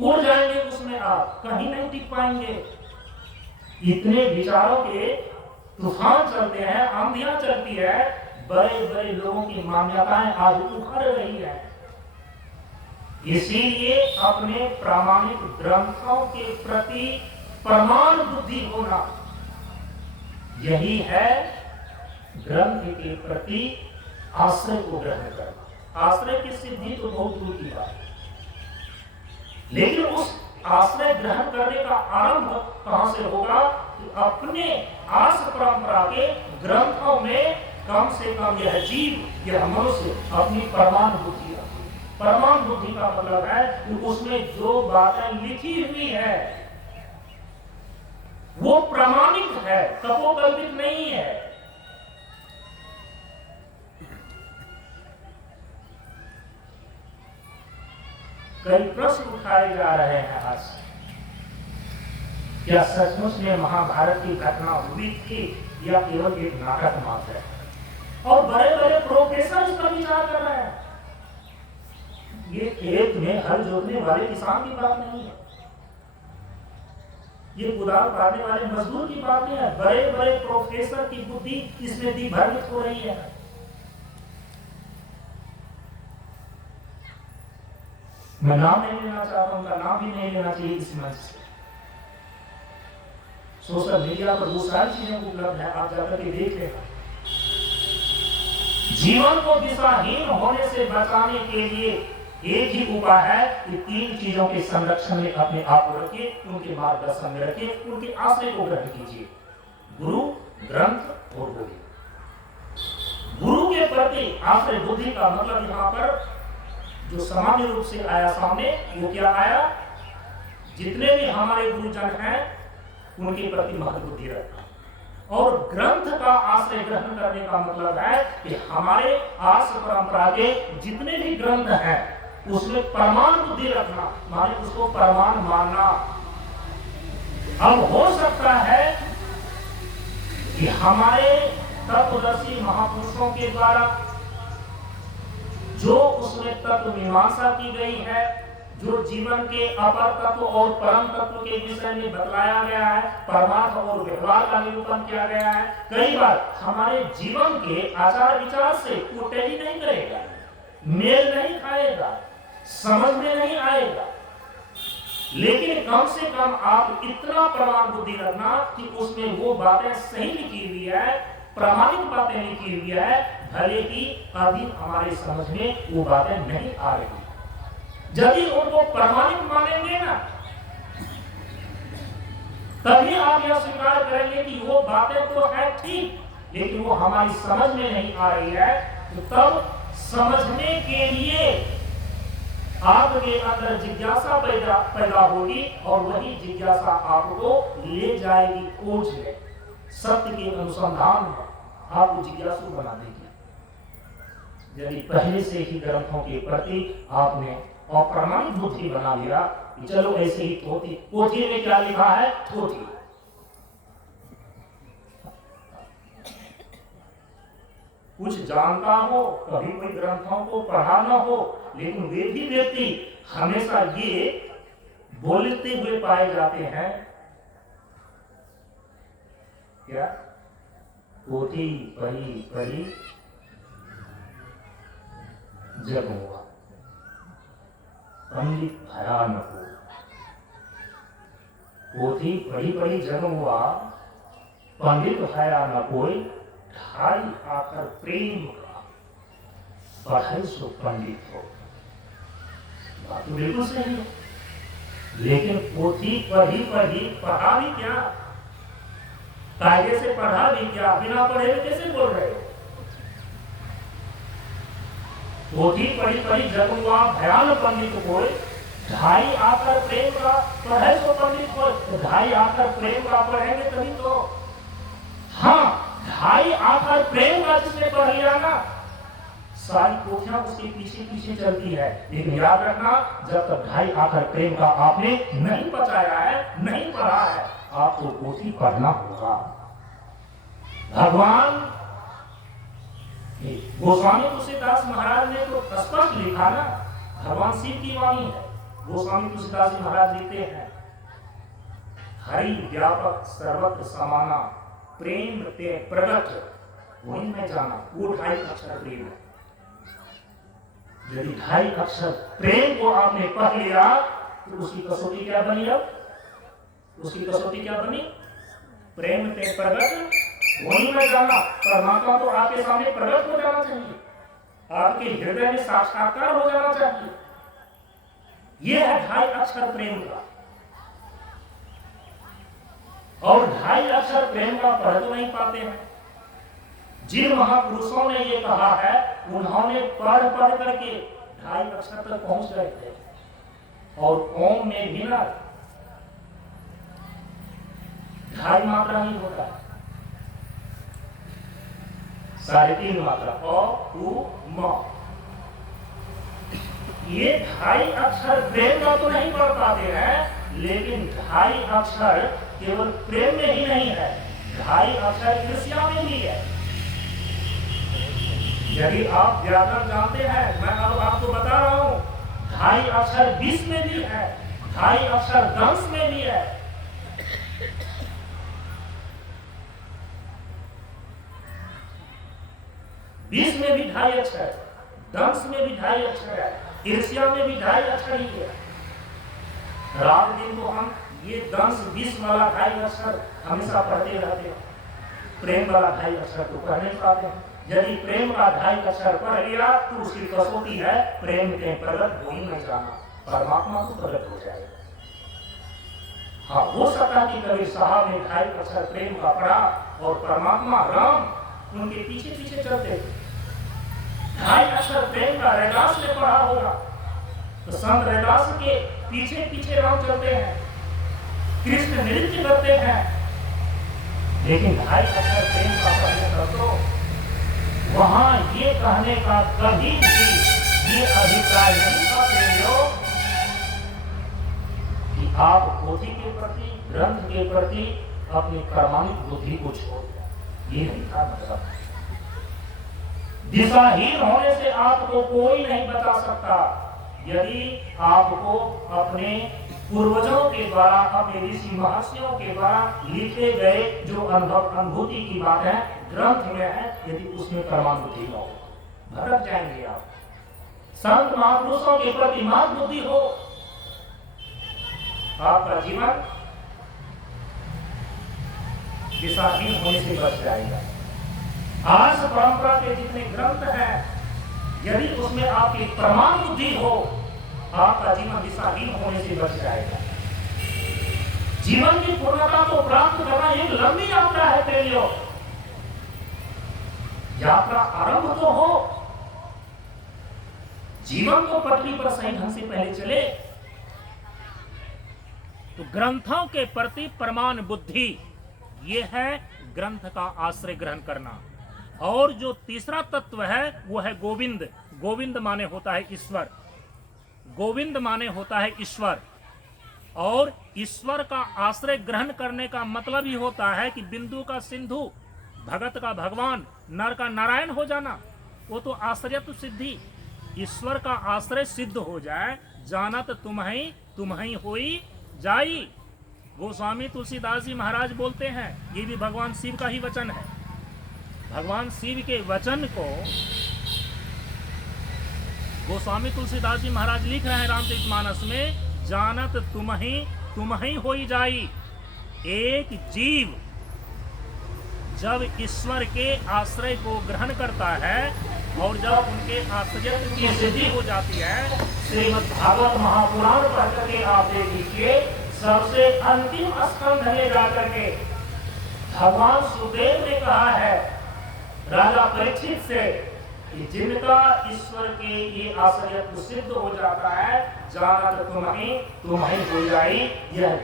उड़ जाएंगे उसमें, आप कहीं नहीं टिक पाएंगे। इतने विचारों के तूफान चलते हैं, आंधियां चलती है, बड़े बड़े लोगों की मान्यताएं आज उखड़ रही है। इसीलिए अपने प्रामाणिक ग्रंथों के प्रति प्रमाण बुद्धि होना, यही है ग्रंथ के प्रति आश्रय को ग्रहण करना। आश्रय की सिद्धि तो बहुत दूर की बात है, लेकिन उस आश्रय ग्रहण करने का आरंभ कहां से होगा? कि अपने आर्ष परंपरा के ग्रंथों में कम से कम यह जीव, यह मनुष्य अपनी प्रमाण बुद्धि रखे। प्रमाण बुद्धि का मतलब है कि उसमें जो बातें लिखी हुई है वो प्रामाणिक है, कपोकल्पित नहीं है। कई प्रश्न उठाए जा रहे हैं आज। क्या सचमुच में महाभारत की घटना हुई थी या केवल एक नाटक मात्र है? और बड़े बड़े प्रोफेसर इस पर विचार कर रहे हैं। ये खेत में हल जोतने वाले किसान की बात नहीं है, ये कुदाल काटने वाले मजदूर की बात नहीं है। बड़े बड़े प्रोफेसर की बुद्धि इसमें दिग्भ्रमित हो रही है। मैं नाम नहीं लेना चाहता, उनका नाम भी नहीं लेना चाहिए इस मंच से। सोशल मीडिया पर वो सारी चीजें उपलब्ध है, आप जाकर के देख लेना। जीवन को दिशाहीन होने से बचाने के लिए एक ही उपाय है कि 3 चीजों के संरक्षण में अपने आप को रखिए, उनके मार्गदर्शन में रखिए, उनके आश्रय को ग्रहण कीजिए। गुरु, ग्रंथ और बुद्धि। गुरु के प्रति आश्रय बुद्धि का मतलब यहाँ पर जो सामान्य रूप से आया सामने, वो क्या आया? जितने भी हमारे गुरुजन हैं उनके प्रति महत्व बुद्धि रखना। और ग्रंथ का आश्रय ग्रहण करने का मतलब है कि हमारे आर्ष परंपरा के जितने भी ग्रंथ हैं उसमें प्रमाण बुद्धि रखना, माने उसको प्रमाण मानना। अब हो सकता है कि हमारे तत्वदर्शी महापुरुषों के द्वारा जो उसमें तत्व मीमांसा की गई है, जो जीवन के अपर तत्व और परम तत्व के विषय में बतलाया गया है, परमार्थ और व्यवहार का निरूपण किया गया है, कई बार हमारे जीवन के आचार विचार से वो टैली नहीं करेगा, मेल नहीं खाएगा, समझ में नहीं आएगा। लेकिन कम से कम आप इतना प्रमाण बुद्धि रखना कि उसमें वो बातें सही लिखी हुई है, प्रामाणिक बातें लिखी हुई है, भले ही अभी हमारे समझ में वो बातें नहीं आ रही। यदि उनको प्रामाणिक मानेंगे ना, तभी आप यह स्वीकार करेंगे कि वो बातें तो है ठीक, लेकिन वो हमारी समझ में नहीं आ रही है। तो तब समझने के लिए आपके अंदर जिज्ञासा पैदा होगी और वही जिज्ञासा आपको ले जाएगी खोज में, सत्य के अनुसंधान में, आपको जिज्ञासु बना देगी। यदि पहले से ही ग्रंथों के प्रति आपने अप्रमाणिक बुद्धि बना लिया कि चलो ऐसे ही पोथी में क्या लिखा है, पोथी कुछ जानता हो, कभी कोई ग्रंथों को पढ़ा ना हो, लेकिन वे भी व्यक्ति हमेशा ये बोलते हुए पाए जाते हैं क्या, पोथी पढ़ी पढ़ी जग हुआ, पंडित भया न हो। पोथी पढ़ी पढ़ी जग हुआ, पंडित भया न कोई, ढाई आकर प्रेम का, पढ़े सो पंडित हो। बात तो बिल्कुल सही है, लेकिन पोथी पढ़ी पढ़ी पढ़ा भी क्या, कायदे से पढ़ा भी क्या, बिना पढ़े कैसे बोल रहे हो? पोथी पढ़ी पढ़ी जग हुआ, भयान पंडित कोई, ढाई आकर प्रेम का, पढ़े सो पंडित हो। ढाई आकर प्रेम का पढ़ेंगे तभी तो। हाँ, ढाई आकर प्रेम का जिसने पढ़ लिया ना, सारी पोथियां उसके पीछे पीछे चलती है। लेकिन याद रखना, जब तक ढाई आकर प्रेम का आपने नहीं पचाया है, नहीं पढ़ा है, आपको पोथी पढ़ना होगा। भगवान गोस्वामी तुलसीदास महाराज ने तो स्पष्ट लिखा ना, भगवान शिव की वाणी है। गोस्वामी तुलसीदास जी महाराज लिखते हैं, हरि व्यापक सर्वत्र समाना, प्रेम ते प्रगट वही में जाना। वो 2.5 अक्षर प्रेम है। यदि 2.5 अक्षर प्रेम को आपने पढ़ लिया तो उसकी कसौटी क्या बनी? अब उसकी कसौटी क्या बनी? प्रेम ते प्रगट वही में जाना। परमात्मा तो आपके सामने प्रगट हो जाना चाहिए, आपके हृदय में साक्षात्कार हो जाना चाहिए। यह है 2.5 अक्षर प्रेम का। और 2.5 अक्षर प्रेम का पढ़ तो नहीं पाते हैं। जिन महापुरुषों ने ये कहा है, उन्होंने पढ़ पढ़ करके 2.5 अक्षर तक पहुंच गए थे। और ओम में भी ना 2.5 मात्रा ही होता है, 3.5 मात्रा अ उ म। ये 2.5 अक्षर प्रेम का तो नहीं पढ़ पाते हैं, लेकिन 2.5 अक्षर केवल प्रेम में ही नहीं है, ढाई अक्षर ईर्ष्या में भी है। यदि आप व्याकरण जानते हैं, मैं अब आपको बता रहा हूं, ढाई अक्षर विष में भी है, ढाई अक्षर दंश में भी है। विष में भी ढाई अक्षर, दंश में भी ढाई अक्षर है, ईर्ष्या में भी ढाई अक्षर ही है। रात दिन तो हम ये दंश विष वाला ढाई अक्षर हमेशा पढ़ते रहते हैं, प्रेम वाला ढाई अक्षर तो पढ़ नहीं पाते हैं। यदि प्रेम का ढाई अक्षर पढ़ लिया तो उसकी कसौटी है प्रेम के प्रगट हो ही नहीं जाना, परमात्मा को प्रगट हो जाएगा। हाँ, हो सकता कि कभी साहब ने ढाई अक्षर प्रेम का पढ़ा और परमात्मा राम उनके पीछे पीछे चलते, ढाई अक्षर प्रेम का रैदास ने पढ़ा होगा तो संत रैदास के पीछे पीछे राम चलते हैं, कृष्ण नृत्य करते हैं। लेकिन ढाई अक्षर प्रेम का पढ़ने का तो वहां ये कहने का कभी भी ये अभिप्राय नहीं था प्रेमियों कि आप पोथी के प्रति, ग्रंथ के प्रति अपनी कर्मानुक बुद्धि को छोड़ दें, ये नहीं था मतलब। दिशाहीन होने से आपको कोई नहीं बता सकता। यदि आपको अपने पूर्वजों के द्वारा, अपने ऋषि महर्षियों के द्वारा लिखे गए जो अनुभूति की बात है ग्रंथ में है, यदि उसमें कर्मानुबुद्धि न हो, भटक जाएंगे आप। संत महापुरुषों के प्रति मान बुद्धि हो, आपका जीवन दिशाहीन होने से बच जाएगा। आज परंपरा के जितने ग्रंथ हैं, यदि उसमें आपकी प्रमाण बुद्धि हो, आपका जीवन दिशाहीन होने से बच जाएगा। जीवन की पूर्णता को प्राप्त करना एक लंबी यात्रा है प्रेमियों। यात्रा आरंभ तो हो, जीवन को पटरी पर सही ढंग से पहले चले। तो ग्रंथों के प्रति प्रमाण बुद्धि, ये है ग्रंथ का आश्रय ग्रहण करना। और जो तीसरा तत्व है वो है गोविंद। गोविंद माने होता है ईश्वर, गोविंद माने होता है ईश्वर। और ईश्वर का आश्रय ग्रहण करने का मतलब ही होता है कि बिंदु का सिंधु, भगत का भगवान, नर का नारायण हो जाना, वो तो आश्रय तो सिद्धि। ईश्वर का आश्रय सिद्ध हो जाए, जानत तुम्हें होई जाई। गोस्वामी तुलसीदास जी महाराज बोलते हैं, ये भी भगवान शिव का ही वचन है। भगवान शिव के वचन को गोस्वामी तुलसीदास जी महाराज लिख रहे हैं रामचरितमानस में, जानत तुम्हें होई जाई। एक जीव जब ईश्वर के आश्रय को ग्रहण करता है और जब उनके आश्रय की सिद्धि हो जाती है, श्रीमद् भागवत महापुराण पढ़ करके आप देख लीजिए, सबसे अंतिम स्कंध में जाकर के भगवान सुखदेव ने कहा है राजा परीक्षित से कि जिनका ईश्वर के ये आश्रय सिद्ध हो जाता है, जानत तुम्हें हो जाई। यह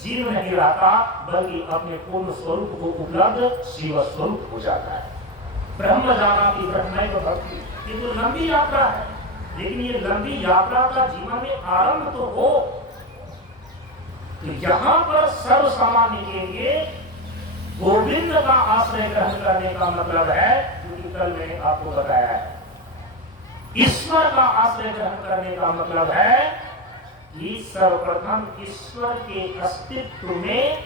जीव नहीं रहता, बल्कि अपने पूर्ण स्वरूप को उपलब्ध शिव स्वरूप हो जाता है। ब्रह्म जाना की ब्रह्म भक्ति, ये तो लंबी यात्रा है, लेकिन ये लंबी यात्रा का जीवन में आरंभ तो हो। तो यहाँ पर सर्व सामान्य के लिए गोविंद का आश्रय ग्रहण करने का मतलब है, जो कल मैंने आपको बताया है। ईश्वर का आश्रय ग्रहण करने का मतलब है कि सर्वप्रथम ईश्वर के अस्तित्व में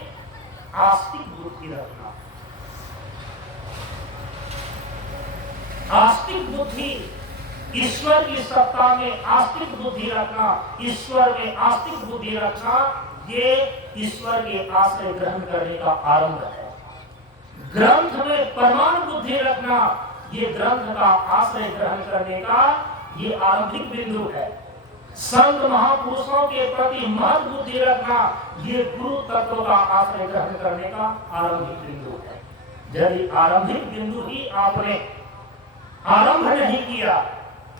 आस्तिक बुद्धि रखना। आस्तिक बुद्धि, ईश्वर की सत्ता में आस्तिक बुद्धि रखना, ईश्वर में आस्तिक बुद्धि रखना, ये ईश्वर के आश्रय ग्रहण करने का आरंभ है। ग्रंथ में प्रमाण बुद्धि रखना, ये ग्रंथ का आश्रय ग्रहण करने का ये आरंभिक बिंदु है। संत महापुरुषों के प्रति महत्व बुद्धि रखना, ये गुरु तत्व का आश्रय ग्रहण करने का आरंभिक बिंदु है। यदि आरंभिक बिंदु ही आपने आरंभ नहीं किया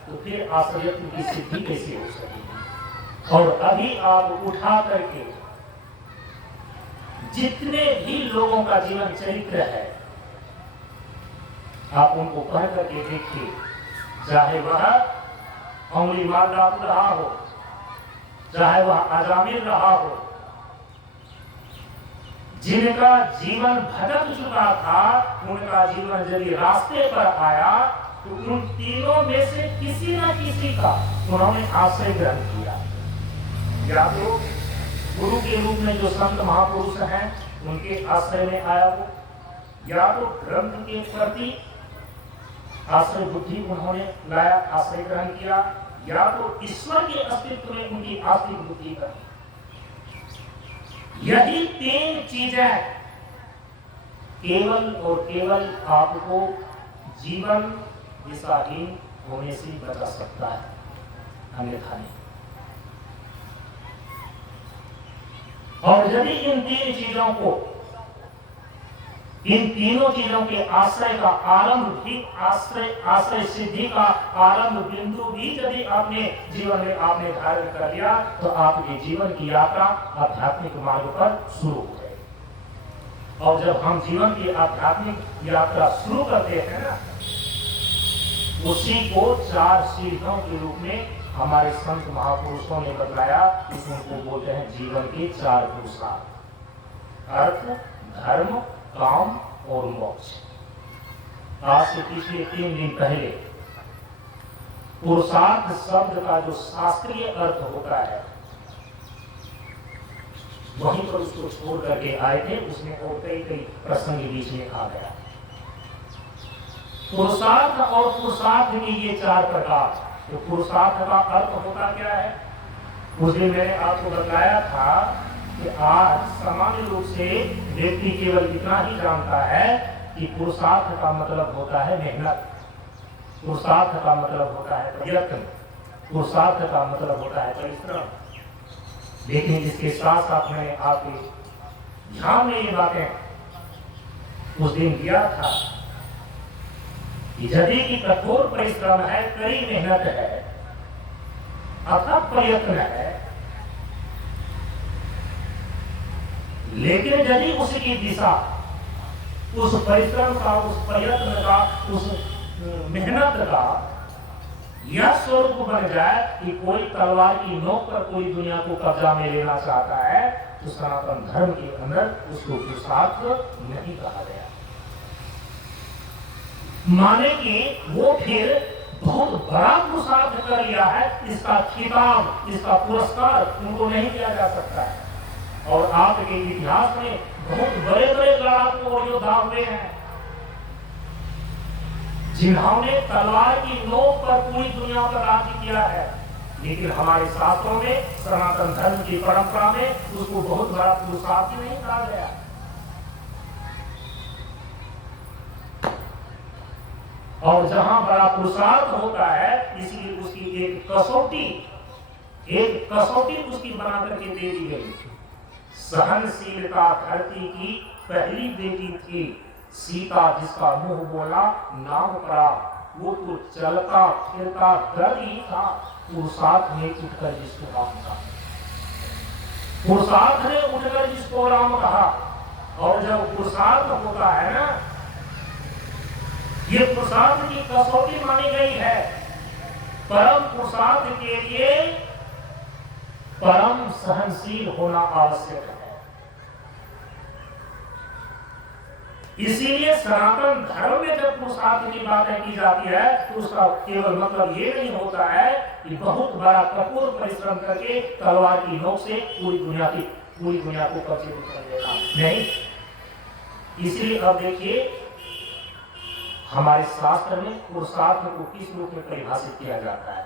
तो फिर आश्रयत्व की सिद्धि कैसे हो सकेगी। और अभी आप उठा करके जितने भी लोगों का जीवन चरित्र है, आप उनको पढ़ करके देखिए, चाहे वह अंगुली मार रहा हो, चाहे वह अजामिल रहा हो, जिनका जीवन भटक चुका था, उनका जीवन जब ये रास्ते पर आया तो उन तीनों में से किसी न किसी का उन्होंने आश्रय ग्रहण किया। या तो गुरु के रूप में जो संत महापुरुष हैं उनके आश्रय में आया वो, या तो ग्रंथ के प्रति आश्रय बुद्धि उन्होंने लाया, आश्रय ग्रहण किया, या तो ईश्वर के अस्तित्व में उनकी आस्तिक बुद्धि बनी। यही तीन चीजें केवल और केवल आपको जीवन दिशाहीन होने से बचा सकता है, अन्यथा नहीं। और यदि इन तीन चीजों को, इन तीनों चीजों के आश्रय का आरंभ भी, आश्रय सिद्धि का आरंभ बिंदु भी यदि आपने जीवन में आपने धारण कर लिया तो आपके जीवन की यात्रा आध्यात्मिक मार्ग पर शुरू हो जाएगी। और जब हम जीवन की आध्यात्मिक यात्रा शुरू करते हैं ना, उसी को 4 सीढ़ियों के रूप में हमारे संत महापुरुषों ने बतलाया। इसको बोलते हैं जीवन के 4 पुरुषार्थ: अर्थ, धर्म, काम और मोक्ष। आज से पिछले 3 दिन पहले पुरुषार्थ शब्द का जो शास्त्रीय अर्थ होता है वहीं पर उसको छोड़ करके आए थे। उसमें और कई प्रसंग बीच में आ गया। पुरुषार्थ और पुरुषार्थ के ये 4 प्रकार। तो पुरुषार्थ का अर्थ होता क्या है? उस दिन मैंने आपको बताया था कि आज सामान्य रूप से व्यक्ति केवल इतना ही जानता है कि पुरुषार्थ का मतलब होता है मेहनत, पुरुषार्थ का मतलब होता है प्रयत्न, पुरुषार्थ का मतलब होता है परिश्रम। लेकिन इसके साथ साथ मैंने आपके ध्यान में ये बातें उस दिन दिया था कि यदि की कठोर परिश्रम है, कड़ी मेहनत है, अथक प्रयत्न है, लेकिन यदि उसकी दिशा उस परिश्रम का, उस प्रयत्न का, उस मेहनत का यह स्वरूप बन जाए कि कोई तलवार की नोक पर कोई दुनिया को कब्जा में लेना चाहता है, तो सनातन धर्म के अंदर उसको पुरुषार्थ नहीं कहा गया। माने कि वो फिर बहुत बड़ा पुरुषार्थ कर लिया है, इसका खिताब, इसका पुरस्कार उनको नहीं दिया जा सकता है। और आपके इतिहास में बहुत बड़े बड़े लड़ाकू और योद्धा हुए हैं जिन्होंने तलवार की नोक पर पूरी दुनिया पर राज्य किया है, लेकिन हमारे शास्त्रों में, सनातन धर्म की परंपरा में उसको बहुत बड़ा पुरुषार्थ नहीं कहा गया। और जहां बड़ा पुरुषार्थ होता है, इसलिए उसकी एक कसौटी उसकी बना करके दे दी गई। सहनशीलता धरती की पहली बेटी थी, सीता जिसका मुंह बोला नाम करा, वो तो चलता फिरता दर्द ही था, पुरुषार्थ ने उठकर जिसको राम कहा, पुरुषार्थ ने उठकर जिसको राम कहा। और जब पुरुषार्थ होता है ना, ये पुरुषार्थ की कसौटी मानी गई है। परम पुरुषार्थ के लिए परम सहनशील होना आवश्यक है। इसीलिए सनातन धर्म में जब पुरुषार्थ की बातें की जाती है तो उसका केवल मतलब ये नहीं होता है कि बहुत बड़ा कठोर परिश्रम करके तलवार की नोक से पूरी दुनिया को कब्जे में कर लेना नहीं। इसलिए अब देखिए हमारे शास्त्र में पुरुषार्थ को किस रूप में परिभाषित किया जाता है।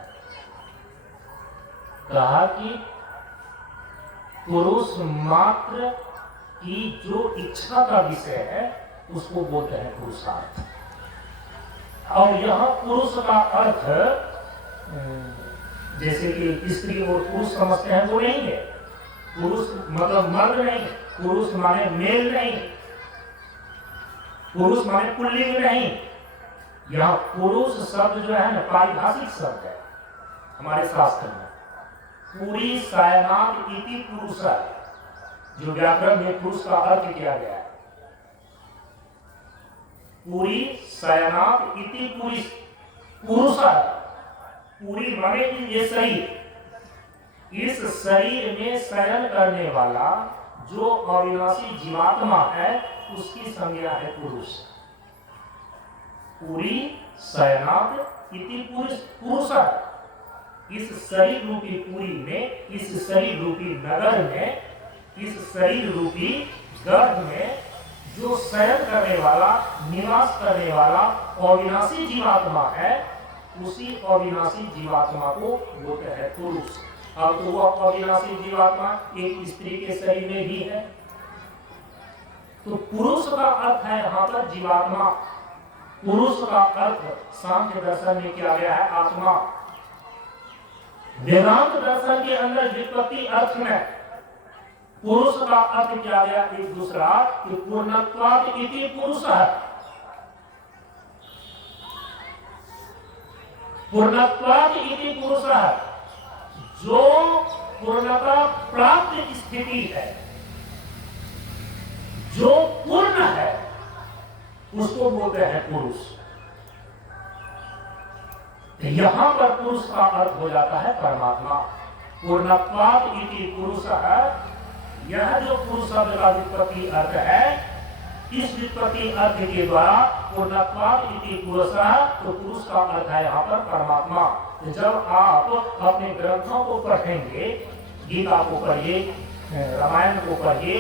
कहा कि पुरुष मात्र की जो इच्छा का विषय है उसको बोलते हैं पुरुषार्थ। और यहाँ पुरुष का अर्थ जैसे कि स्त्री और पुरुष समझते हैं वो नहीं है। पुरुष मतलब मर्द नहीं, पुरुष माने मेल नहीं, पुरुष माने पुल्लिंग नहीं। यहाँ पुरुष शब्द जो है ना पारिभाषिक शब्द है हमारे शास्त्र में। पूरी सायनात इति पुरुष, जो व्याकरण में पुरुष का अर्थ किया गया है। पूरी सायनात इति पुरुष, पूरी माने कि ये शरीर, इस शरीर में शयन करने वाला जो अविनाशी जीवात्मा है उसकी संज्ञा है पुरुष। पुरी शयनात् इति पुरुष। इस शरीर रूपी पुरी में, इस शरीर रूपी नगर में, इस शरीर रूपी गर्भ में जो शयन करने वाला, निवास करने वाला अविनाशी जीवात्मा है, उसी अविनाशी जीवात्मा को बोलते हैं पुरुष। अब तो वह अविनाशी जीवात्मा एक स्त्री के शरीर में भी है। तो पुरुष का अर्थ है यहाँ पर जीवात्मा। पुरुष का अर्थ सांख्य दर्शन में किया गया है आत्मा। वेदांत दर्शन के अंदर व्युत्पत्ति अर्थ में पुरुष का अर्थ किया गया एक दूसरा कि पूर्णत्वात् इति पुरुषः। पूर्णत्वात् इति पुरुषः, जो पूर्णता प्राप्त स्थिति है, जो पूर्ण है, उसको बोलते हैं पुरुष। यहां पर पुरुष का अर्थ हो जाता है परमात्मा। पूर्णत्वात् इति पुरुषः, यह जो पुरुष शब्द का व्युत्पत्ति अर्थ है, इस व्युत्पत्ति अर्थ के द्वारा पूर्णत्वात् इति पुरुषः, तो पुरुष का अर्थ है यहाँ पर परमात्मा। जब आप अपने ग्रंथों को पढ़ेंगे, गीता को पढ़िए, रामायण को पढ़िए,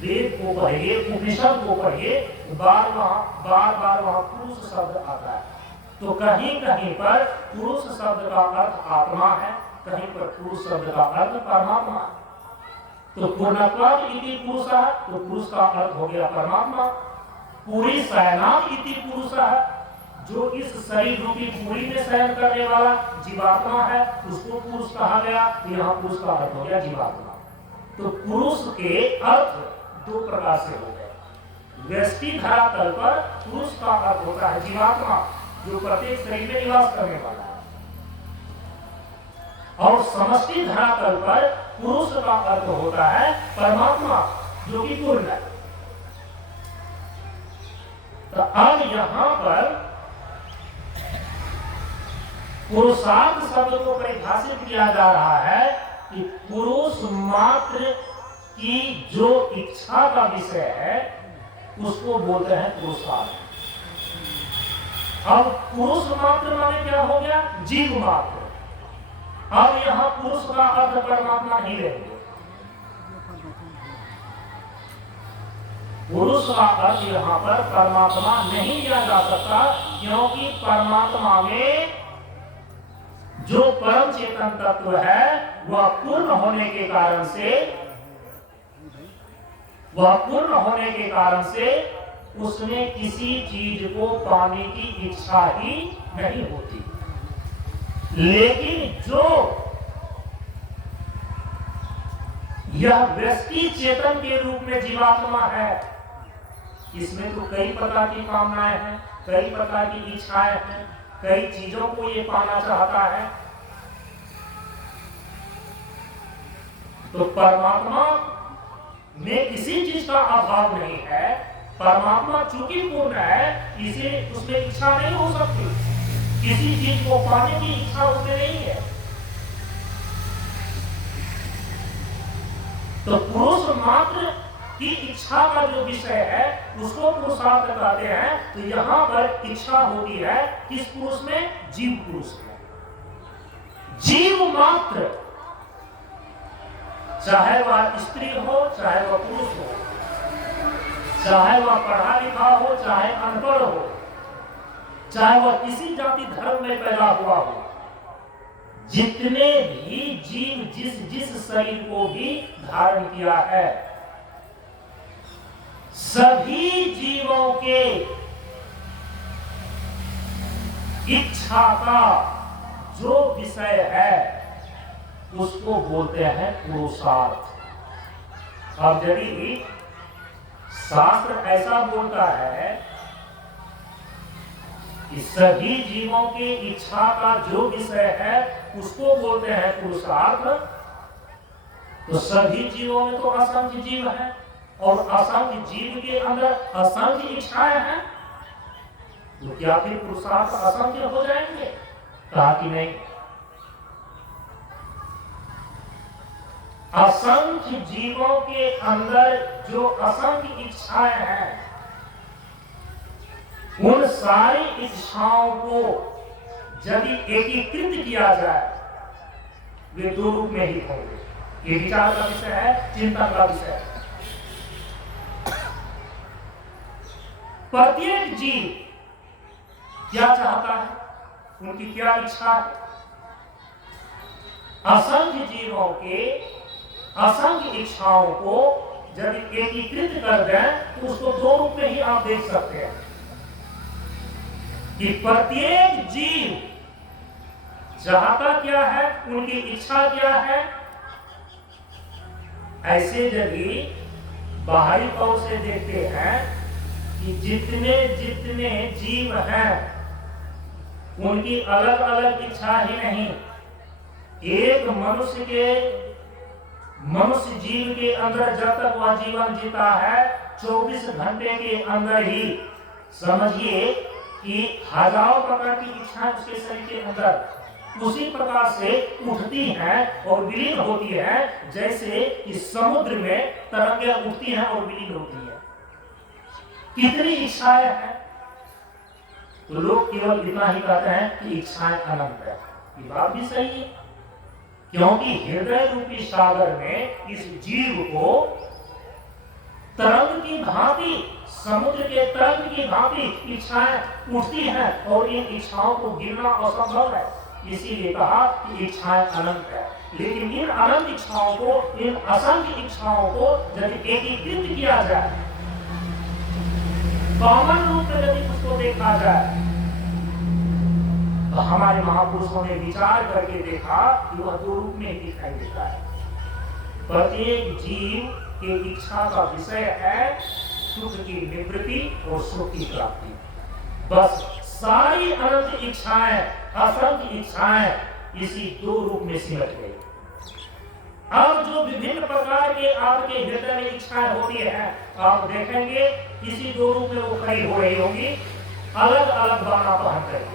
वेद को पढ़िए, उपनिषद को पढ़िए, बार बार वहां पुरुष शब्द आता है। तो कहीं कहीं पर पुरुष शब्द का अर्थ आत्मा है, कहीं पर पुरुष शब्द का अर्थ परमात्मा है। तो पूर्णत्वात् इति पुरुषः, तो पुरुष का अर्थ हो गया परमात्मा। पुरी शयनात् इति पुरुषः, जो इस शरीर रूपी पुरी में शयन करने वाला जीवात्मा है, उसको पुरुष कहा गया। यहाँ पुरुष का अर्थ हो गया जीवात्मा। तो पुरुष के अर्थ दो प्रकार से हो गए। व्यष्टि धरातल पर पुरुष का अर्थ होता है जीवात्मा, जो प्रत्येक शरीर में निवास करने वाला है। और समष्टि धरातल पर पुरुष का अर्थ होता है परमात्मा, जो कि पूर्ण है। तो अब यहां पर पुरुषार्थ शब्द को परिभाषित किया जा रहा है कि पुरुष मात्र की जो इच्छा का विषय है, उसको बोलते हैं पुरुषार्थ। अब पुरुष मात्र माने क्या हो गया? जीव मात्र। अब यहां पुरुष का अर्थ परमात्मा ही लेंगे। पुरुष का अर्थ यहां पर परमात्मा नहीं लिया जा सकता, क्योंकि परमात्मा में जो परम चेतन तत्व है वह पूर्ण होने के कारण से उसमें किसी चीज को पाने की इच्छा ही नहीं होती। लेकिन जो यह व्यष्टि चेतन के रूप में जीवात्मा है, इसमें तो कई प्रकार की कामनाएं हैं, कई प्रकार की इच्छाएं हैं, कई चीजों को ये पाना चाहता है। तो परमात्मा में किसी चीज का अभाव नहीं है। परमात्मा चूंकि पूर्ण है, इसे उसमें इच्छा नहीं हो सकती, किसी चीज को पाने की इच्छा उसमें नहीं है। तो पुरुष मात्र की इच्छा का जो विषय है उसको पुरुषार्थ कहते हैं। तो यहां पर इच्छा होती है किस पुरुष में? जीव पुरुष में। जीव मात्र, चाहे वह स्त्री हो, चाहे वह पुरुष हो, चाहे वह पढ़ा लिखा हो, चाहे अनपढ़ हो, चाहे वह किसी जाति धर्म में पैदा हुआ हो, जितने भी जीव जिस शरीर को भी धारण किया है, सभी जीवों के इच्छा का जो विषय है उसको बोलते हैं पुरुषार्थ। अब यदि शास्त्र ऐसा बोलता है कि सभी जीवों की इच्छा का जो विषय है उसको बोलते हैं पुरुषार्थ, तो सभी जीवों में तो असंख्य जीव है और असंख्य जीव के अंदर असंख्य इच्छाएं हैं, तो क्या फिर पुरुषार्थ असंख्य हो जाएंगे? कहा कि नहीं। असंख्य जीवों के अंदर जो असंख्य इच्छाएं हैं, उन सारी इच्छाओं को यदि एकीकृत किया जाए, वे दो रूप में ही होंगे। ये विचार का विषय है, चिंतन का विषय है। प्रत्येक जीव क्या चाहता है, उनकी क्या इच्छा है? असंख्य जीवों के असंख्य इच्छाओं को यदि एकीकृत कर दें तो उसको दो रूप में ही आप देख सकते हैं कि प्रत्येक जीव चाहता क्या है, उनकी इच्छा क्या है। ऐसे यदि बाहरी तौर से देखते हैं कि जितने जितने जीव हैं उनकी अलग अलग इच्छा ही नहीं, एक मनुष्य जीव के अंदर जब तक वह जीवन जीता है 24 घंटे के अंदर ही समझिए कि हजारों प्रकार की इच्छाएं उसके शरीर के अंदर उसी प्रकार से उठती हैं और विलीन होती हैं, जैसे कि समुद्र में तरंगें उठती हैं और विलीन होती हैं। कितनी इच्छाएं हैं, तो लोग केवल इतना ही कहते हैं कि इच्छाएं अनंत है। ये बात भी सही है, क्योंकि हृदय रूपी सागर में इस जीव को तरंग की भांति, समुद्र के तरंग की भांति इच्छाएं उठती हैं और इन इच्छाओं को गिनना असंभव है। इसीलिए कहा कि इच्छाएं अनंत है। लेकिन इन अनंत इच्छाओं को, इन असंख्य इच्छाओं को यदि एकीकृत किया जाए, कॉमन रूप में यदि उसको देखा जाए, तो हमारे महापुरुषों ने विचार करके देखा कि वह दो रूप में दिखाई देता है। प्रत्येक जीव की इच्छा का विषय है सुख की निवृत्ति और सुख की प्राप्ति। बस सारी अनंत इच्छाएं, असंख्य इच्छाएं इसी दो रूप में सिमट गई। अब जो विभिन्न प्रकार के आपके हृदय में इच्छाएं होती है, आप देखेंगे इसी दो रूप में वो खड़ी हो रही होंगी, अलग अलग बाना पहन करके।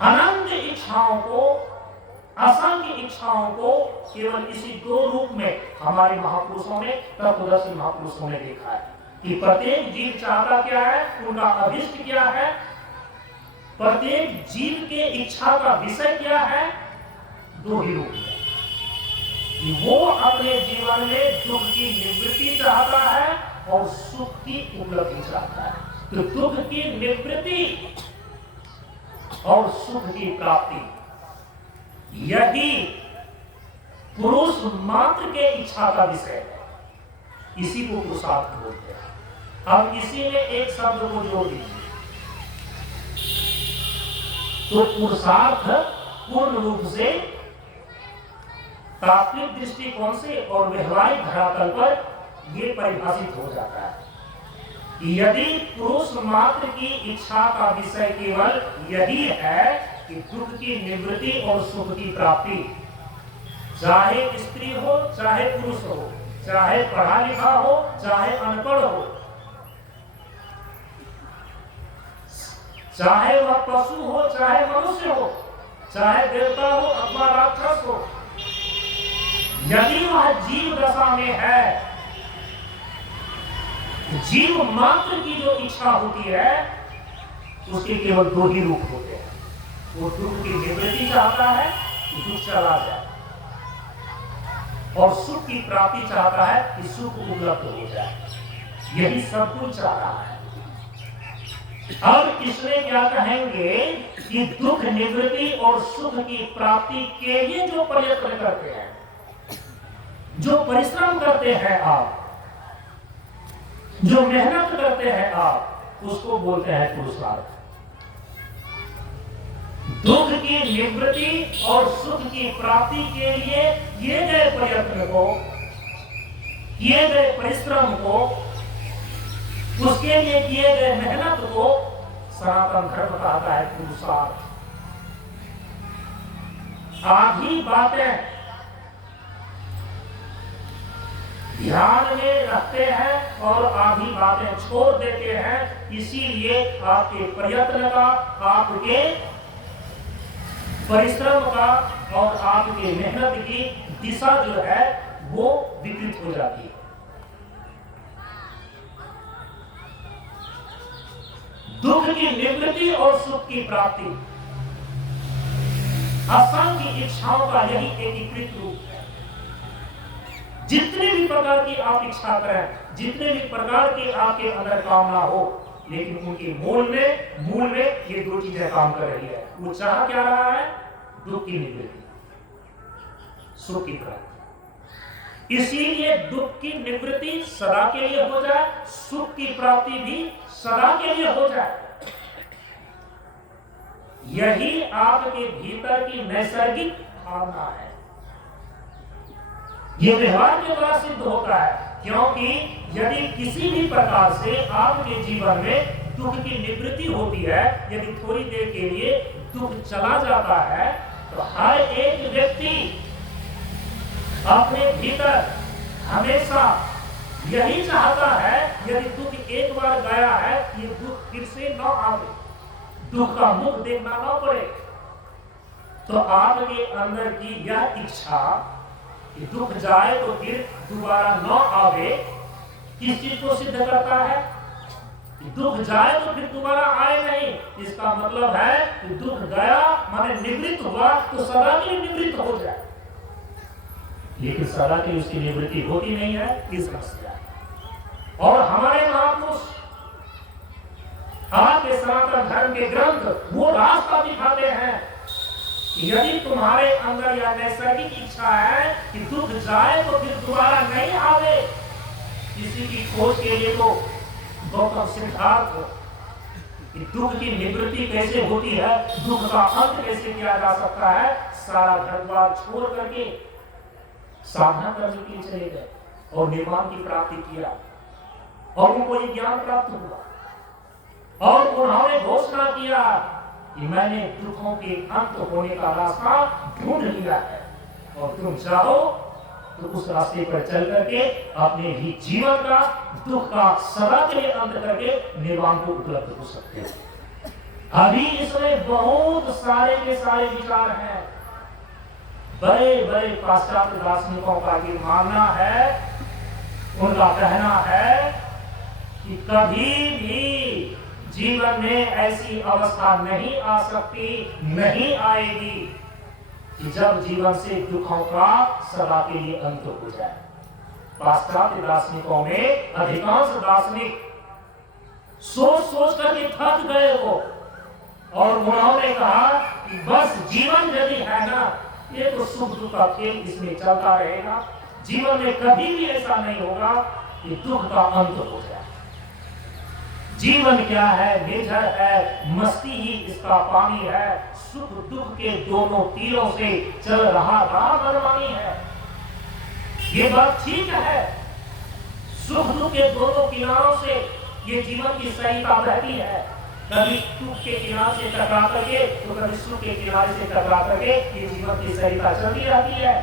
अनंत इच्छाओं को, असंख्य इच्छाओं को केवल इसी दो रूप में हमारे महापुरुषों ने, तत्वदर्शी महापुरुषों ने देखा है कि प्रत्येक जीव चाहता क्या है, उनका अभिष्ट क्या है, प्रत्येक जीव के इच्छा का विषय क्या है। दो ही रूप है कि वो अपने जीवन में दुख की निवृत्ति चाहता है और सुख की उपलब्धि चाहता है। तो दुख की निवृत्ति और सुख की प्राप्ति, यही पुरुष मात्र के इच्छा का विषय है। इसी को पुरुषार्थ बोलते हैं। अब इसी में एक शब्द को जोड़ दीजिए तो पुरुषार्थ पूर्ण रूप से तात्विक दृष्टिकोण से और व्यवहारिक धरातल पर यह परिभाषित हो जाता है। यदि पुरुष मात्र की इच्छा का विषय केवल यही है कि दुख की निवृत्ति और सुख की प्राप्ति, चाहे स्त्री हो चाहे पुरुष हो, चाहे पढ़ा लिखा हो चाहे अनपढ़ हो, चाहे वह पशु हो चाहे मनुष्य हो, चाहे देवता हो अथवा राक्षस हो, यदि वह जीव दशा में है, जीव मात्र की जो इच्छा होती है उसके केवल दो ही रूप होते हैं। वो दुख की निवृत्ति चाहता है कि दुख चला जाए, और सुख की प्राप्ति चाहता है कि सुख उपलब्ध हो जाए। यही सब कुछ चाह रहा है। अब इसमें क्या कहेंगे कि दुख निवृत्ति और सुख की प्राप्ति के लिए जो प्रयत्न करते हैं, जो परिश्रम करते हैं आप, जो मेहनत करते हैं आप, उसको बोलते हैं पुरुषार्थ। दुख की निवृत्ति और सुख की प्राप्ति के लिए किए गए प्रयत्न को, किए गए परिश्रम को, उसके लिए किए गए मेहनत को सनातन धर्म कहता है पुरुषार्थ। आधी बातें ध्यान में रखते हैं और आधी बातें छोड़ देते हैं। इसीलिए आपके प्रयत्न का, आपके परिश्रम का और आपके मेहनत की दिशा जो है वो विकृत हो जाती है। दुख की निवृत्ति और सुख की प्राप्ति असंख्य इच्छाओं का यही एकीकृत रूप है। जितने भी प्रकार की आप इच्छा करें, जितने भी प्रकार की आपके अंदर कामना हो, लेकिन उनके मूल में ये दो चीजें काम कर रही है। वो चाह क्या रहा है? दुख की निवृत्ति, सुख की प्राप्ति। इसीलिए दुख की निवृत्ति सदा के लिए हो जाए, सुख की प्राप्ति भी सदा के लिए हो जाए। यही आपके भीतर की नैसर्गिक भावना है। यह व्यवहार के द्वारा सिद्ध होता है, क्योंकि यदि किसी भी प्रकार से आपके जीवन में दुख की निवृत्ति होती है, यदि थोड़ी देर के लिए दुख चला जाता है, तो हर एक व्यक्ति अपने भीतर हमेशा यही चाहता है, यदि दुख एक बार गया है, ये दुख फिर से न आवे, दुख का मुख देखना न पड़े। तो आपके अंदर की यह इच्छा कि दुख जाए तो फिर दोबारा न आवे, किस चीज को सिद्ध करता है? कि दुख जाए तो फिर दोबारा आए नहीं। इसका मतलब है कि दुख गया माने निवृत्त हुआ तो सदा के लिए निवृत्त हो जाए, लेकिन सदा की उसकी निवृत्ति होती नहीं है। इस समस्या और हमारे महापुरुष आपके सनातन धर्म के ग्रंथ वो रास्ता दिखाते हैं कि यदि तुम्हारे अंदर यह नैसर्गिक इच्छा है कि दुख जाए तो फिर दोबारा नहीं आवे, इसी की खोज के लिए तो गौतम सिद्धार्थ कि दुख की निवृत्ति कैसे होती है, दुख का अंत कैसे किया जा सकता है, सारा घर द्वार छोड़ करके साधना करने के लिए चले गए और निर्वाण की प्राप्ति किया और उनको ये ज्ञान प्राप्त हुआ और उन्होंने घोषणा किया कि मैंने दुखों के अंत होने का रास्ता ढूंढ लिया है और तुम चाहो तो उस रास्ते पर चल करके अपने ही जीवन का दुख का सदा के लिए अंत करके निर्वाण को उपलब्ध हो सकते हैं। अभी इसमें बहुत सारे के सारे विचार हैं। बड़े बड़े पाश्चात्य दार्शनिकों का ये मानना है, उनका कहना है कि कभी भी जीवन में ऐसी अवस्था नहीं आ सकती, नहीं आएगी कि जब जीवन से दुखों का सदा के लिए अंत हो जाए। पाश्चात्य दार्शनिकों में अधिकांश दार्शनिक सोच सोच करके थक गए हो और उन्होंने कहा कि बस जीवन यदि है ना, ये तो सुख दुख का खेल इसमें चलता रहेगा, जीवन में कभी भी ऐसा नहीं होगा कि दुख का अंत हो जाए। जीवन क्या है? निर्झर है, मस्ती ही इसका पानी है, सुख दुख के दोनों तीरों से चल रहा मनमानी है। ये बात ठीक है, सुख दुख के दोनों किनारों से ये जीवन की सहीता बहती है, कभी दुख के किनारे से टकरा करके तो कभी सुख के किनारे से टकरा करके ये जीवन की सहीता चलती रहती है।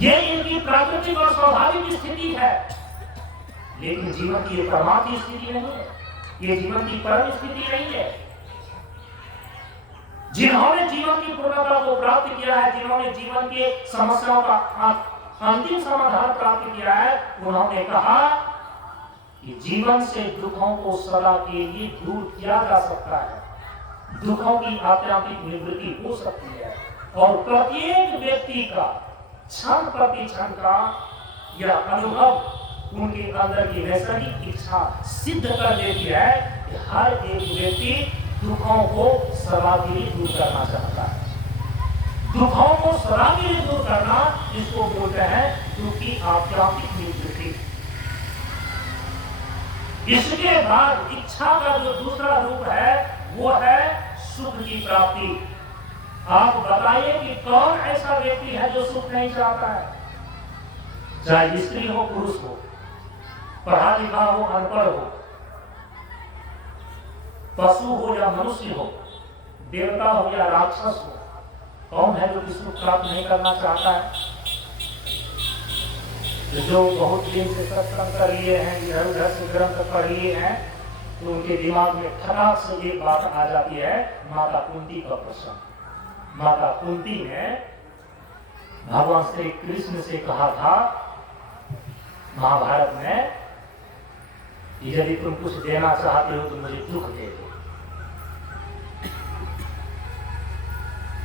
ये इनकी प्राकृतिक और स्वाभाविक स्थिति है, लेकिन जीवन की ये परमात्म स्थिति नहीं है, ये जीवन की परम स्थिति नहीं है। जिन्होंने जीवन की पूर्णता को प्राप्त किया है, जिन्होंने जीवन के समस्याओं का अंतिम समाधान प्राप्त किया है, उन्होंने कहा कि जीवन से दुखों को सदा के लिए दूर किया जा सकता है, दुखों की आत्यात्मिक निवृत्ति हो सकती है और प्रत्येक व्यक्ति का क्षण प्रति क्षण का यह अनुभव उनके अंदर की नैसर्गिक इच्छा सिद्ध कर देती है कि हर एक व्यक्ति दुखों को सदा के लिए दूर करना चाहता है। दुखों को सदा के लिए दूर करना, इसको बोलते हैं दुख की आत्यात्मिक निवृत्ति। इसके बाद इच्छा का जो दूसरा रूप है वो है सुख की प्राप्ति। आप बताइए कि कौन ऐसा व्यक्ति है जो सुख नहीं चाहता है? चाहे स्त्री हो पुरुष हो, पढ़ा लिखा हो अनपढ़ हो, पशु हो या मनुष्य हो, देवता हो या राक्षस हो, कौन है जो सुख प्राप्त नहीं करना चाहता है? जो बहुत दिन से सत्संग कर लिए हैं, इधर उधर से ग्रंथ पढ़ लिए हैं, तो उनके दिमाग में फटाक से एक बात आ जाती है, माता कुंती का प्रश्न। माता कुंती ने भगवान श्री कृष्ण से कहा था महाभारत में, यदि तुम कुछ देना चाहते हो तो मुझे दुख दे दो।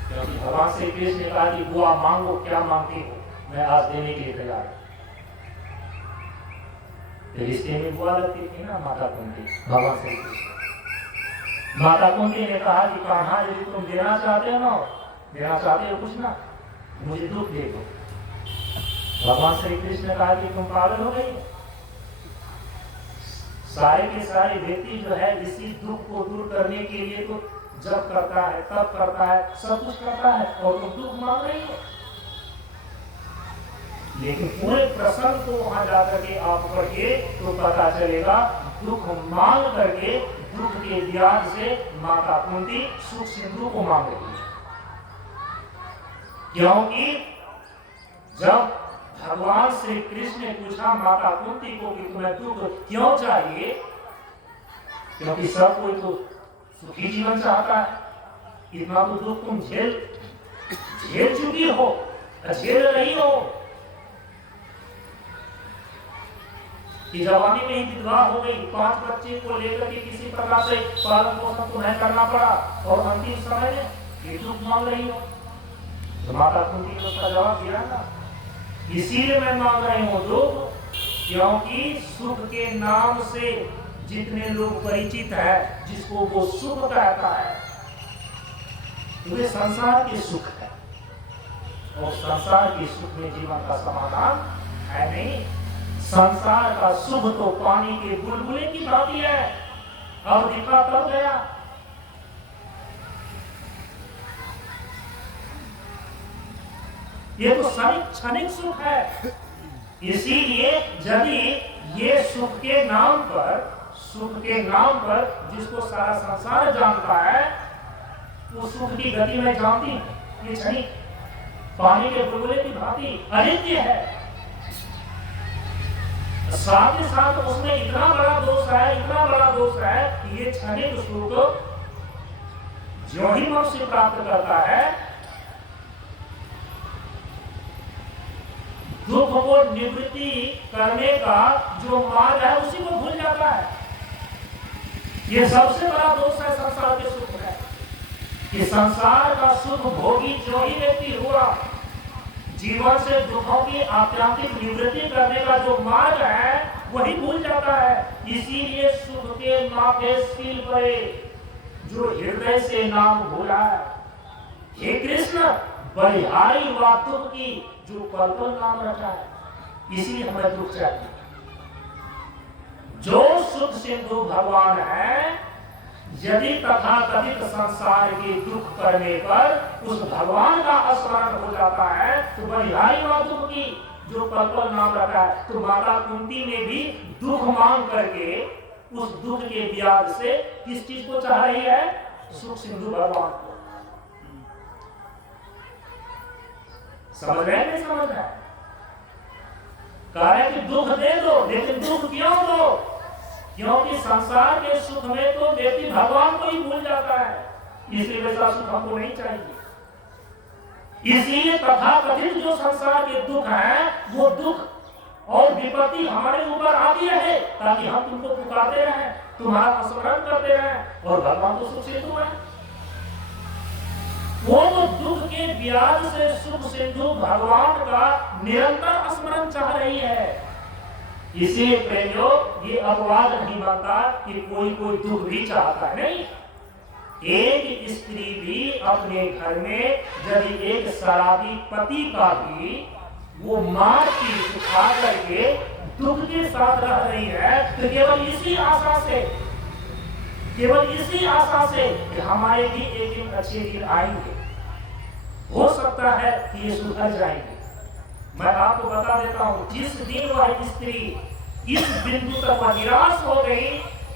क्योंकि भगवान श्री कृष्ण ने कहा कि बुआ मांगो, क्या मांगती हो, मैं आज देने के लिए तैयार हूं। रिश्ते में बुआ लगती थी ना माता कुंती भगवान श्री कृष्ण। माता कुंती ने कहा कि कान्हा यदि तुम देना चाहते हो ना, देना चाहते हो कुछ ना, मुझे दुख दे दो। भगवान श्री कृष्ण ने कहा कि तुम पागल हो गई। सारे के सारे व्यक्ति जो है इसी दुख को दूर करने के लिए तो जब करता है, तब करता है, सब कुछ करता है, और तुम दुख मांग रही हो। लेकिन पूरे प्रसंग को वहां जाकर के आप पढ़िए तो पता चलेगा, दुख मांग करके दुख के ब्याज से माता कुंती सुख सिंधु को मांग रही है। क्योंकि जब भगवान श्री कृष्ण ने पूछा माता कुंती को कि तुम्हें दुख क्यों चाहिए, क्योंकि सब कोई तो सुखी जीवन चाहता है, इतना तो दुख तुम झेल चुकी हो, झेल रही हो कि जवानी में ही विधवा हो गई, 5 बच्चे को लेकर के किसी प्रकार से पालन पोषण तुम्हें करना पड़ा, और अंतिम समय में ये दुख मांग रही हो। तो माता कुंती ने उसका जवाब दिया ना, इसीलिए मैं मांग रही हूं दुख, क्योंकि सुख के नाम से जितने लोग परिचित है, जिसको वो सुख कहता है, वे संसार के सुख है, और संसार के सुख में जीवन का समाधान है नहीं। संसार का सुख तो पानी के बुलबुले की भांति है, अब दिखा तब गया। ये तो क्षणिक सुख है। इसीलिए यदि ये सुख के नाम पर जिसको सारा संसार जानता है, वो सुख की गति में जानती है, ये क्षणिक पानी के बुलबुले की भांति अनित्य है। साथ ही साथ उसमें इतना बड़ा दोष है कि ये क्षणिक सुख जो ही मनुष्य प्राप्त करता है, दुख को निवृत्ति करने का जो मार्ग है उसी को भूल जाता है। ये सबसे बड़ा दोष है संसार के सुख है कि संसार का सुख भोगी जो ही व्यक्ति हुआ, जीवन से दुखों की आत्यांतिक निवृत्ति करने का जो मार्ग है वही भूल जाता है। इसीलिए सुख के माथे सील पड़े जो हृदय से नाम भूला है। हे कृष्ण, बलिहारी वातुक की जो पल नाम रखा है, इसीलिए हमें दुख चाहिए। जो सुख सिंधु भगवान है, यदि तथा कथित संसार के दुख करने पर उस भगवान का स्मरण हो जाता है, तो बलिहारी वातुक की जो पल नाम रखा है, तो माता कुंती ने भी दुख मांग करके उस दुख के ब्याज से किस चीज को चाह रही है? सुख सिंधु भगवान को। समझ रहे नहीं समझ रहे? कह रहे कि दुख दे दो, लेकिन दुख क्यों दो? क्योंकि संसार के सुख में तो व्यक्ति भगवान को ही भूल जाता है, इसलिए वैसा सुख हमको नहीं चाहिए। इसलिए तथा कथित जो संसार के दुख हैं, वो दुख और विपत्ति हमारे ऊपर आती रहे ताकि हम तुमको पुकारते रहे, तुम्हारा स्मरण करते रहे, और भगवान तो सुख सिंधु है। वो तो दुख के ब्याज से सुख सिंधु भगवान का निरंतर स्मरण चाह रही है। इसीलिए प्रेमियों, ये अपवाद नहीं बनता कि कोई दुख भी चाहता है, नहीं। एक स्त्री भी अपने घर में यदि एक शराबी पति का भी वो मार की सुखा करके दुख के साथ रह रही है, तो केवल इसी आशा से कि हमारे भी एक दिन अच्छे दिन आएंगे, हो सकता है कि ये सुधर जाएंगे। मैं आपको बता देता हूं, जिस दिन वह स्त्री इस बिंदु तक वह निराश हो गई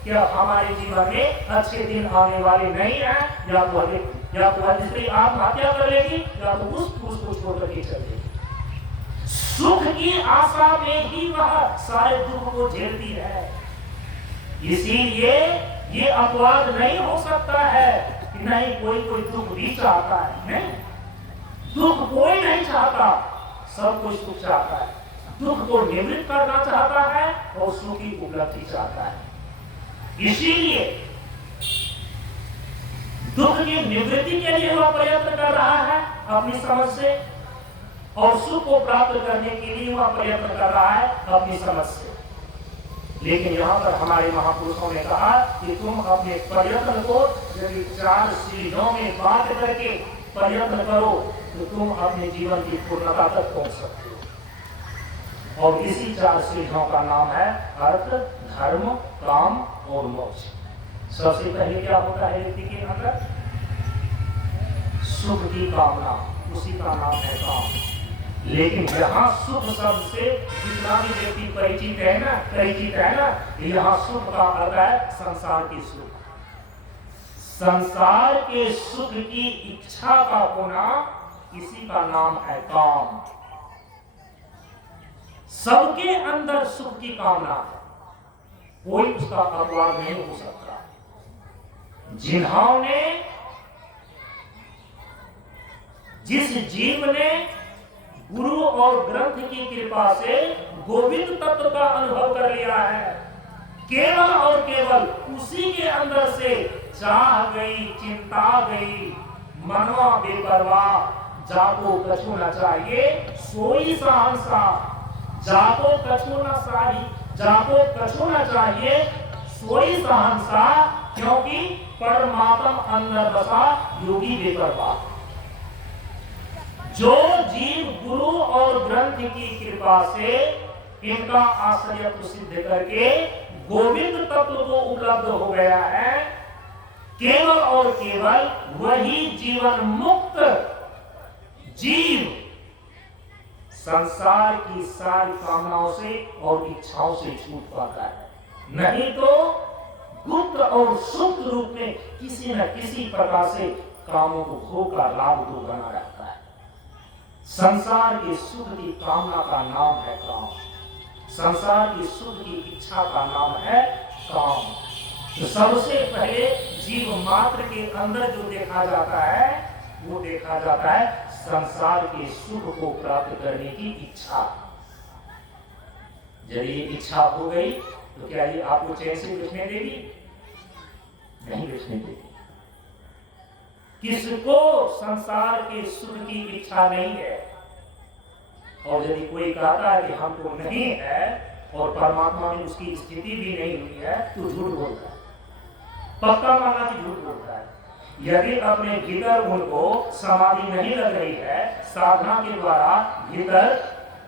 कि हमारे जीवन में अच्छे दिन आने वाले नहीं है, या तो वह स्त्री आत्महत्या कर लेगी, या तो उस पुरुष को छोड़ करके चलेगी। सुख की आशा में ही वह सारे दुख को झेलती है। इसीलिए ये अपवाद नहीं हो सकता है कि नहीं कोई दुख भी चाहता है, नहीं। दुख कोई नहीं चाहता, सब कोई सुख चाहता है। दुख को निवृत्त करना चाहता है और सुख की उपलब्धि चाहता है। इसीलिए दुख की निवृत्ति के लिए वह प्रयत्न कर रहा है अपनी समझ से, और सुख को प्राप्त करने के लिए वह प्रयत्न कर रहा है अपनी समझ से। लेकिन यहाँ पर हमारे महापुरुषों ने कहा कि तुम अपने प्रयत्न को यदि 4 सीढ़ियों में बांट करके प्रयत्न करो तो तुम अपने जीवन की पूर्णता तक पहुंच सकते हो। और इसी 4 सीढ़ियों का नाम है अर्थ, धर्म, काम और मोक्ष। सबसे पहले क्या होता है व्यक्ति के अंदर? सुख की कामना, उसी का नाम है काम। लेकिन यहाँ सुख शब्द से जितना भी व्यक्ति परिचित है ना, यहाँ सुख का अर्थ है संसार की सुख। संसार के सुख की इच्छा का होना, इसी का नाम है काम। सबके अंदर सुख की कामना है, कोई उसका अपवाद नहीं हो सकता। जिन्होंने, जिस जीव ने गुरु और ग्रंथ की कृपा से गोविंद तत्व का अनुभव कर लिया है, केवल और केवल उसी के अंदर से चाह गई, चिंता गई, मनवा बेपरवाह, जाको कछु न चाहिए सोई सहंसा, जाको कछु न चाहिए, जाको कछु न चाहिए सोई सहंसा, क्योंकि परमात्म अंदर बसा योगी बेपरवाह। जो जीव गुरु और ग्रंथ की कृपा से इनका आश्रयत्व सिद्ध करके गोविंद तत्व को उपलब्ध हो गया है, केवल और केवल वही जीवन मुक्त जीव संसार की सारी कामनाओं से और इच्छाओं से छूट पाता है। नहीं तो गुप्त और सुप्त रूप में किसी न किसी प्रकार से कामों को खोकर लाभ को बना रहता है। संसार के सुख की कामना का नाम है काम। संसार की सुख की इच्छा का नाम है काम। तो सबसे पहले जीव मात्र के अंदर जो देखा जाता है, वो देखा जाता है संसार के सुख को प्राप्त करने की इच्छा। यदि ये इच्छा हो गई तो क्या ये आपको चैन से बैठने देगी? नहीं बैठने देगी। किसको संसार के सुख की इच्छा नहीं है? और यदि कोई कहता है कि हमको नहीं है और परमात्मा में उसकी स्थिति भी नहीं हुई है, तो झूठ बोलता है, पक्का माना कि झूठ बोलता है। यदि अपने भीतर उनको समाधि नहीं लग रही है, साधना के द्वारा भीतर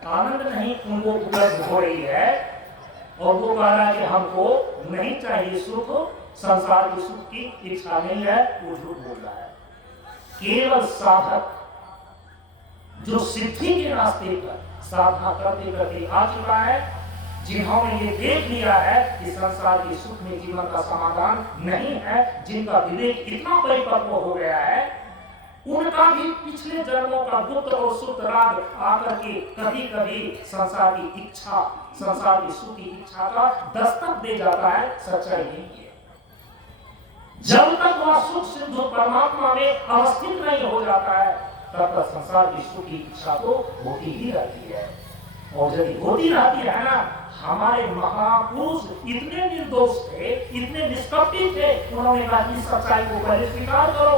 आनंद नहीं उनको उपलब्ध हो रही है, और वो कह रहा है कि हमको नहीं चाहिए सुख, संसार की सुख की इच्छा नहीं है, वो झूठ बोल रहा है। केवल साधक जो सिद्धि के रास्ते पर साधना करते करते आ चुका है, जिन्होंने ये देख लिया है कि संसार के सुख में जीवन का समाधान नहीं है, जिनका विवेक इतना परिपक्व हो गया है, उनका भी पिछले जन्मों का गुप्त और सुप्त राग आकर के कभी कभी संसार की इच्छा, संसार की सुख की इच्छा का दस्तक दे जाता है। सच्चाई नहीं है। जब तक वह सुख सिद्ध परमात्मा में अवस्थित नहीं हो जाता है, तब तक संसार की सुख की इच्छा तो होती ही रहती है। और यदि होती रहती है ना, हमारे महापुरुष इतने निर्दोष थे, इतने निष्कपटी थे, उन्होंने कहा कि सच्चाई को पहले स्वीकार करो,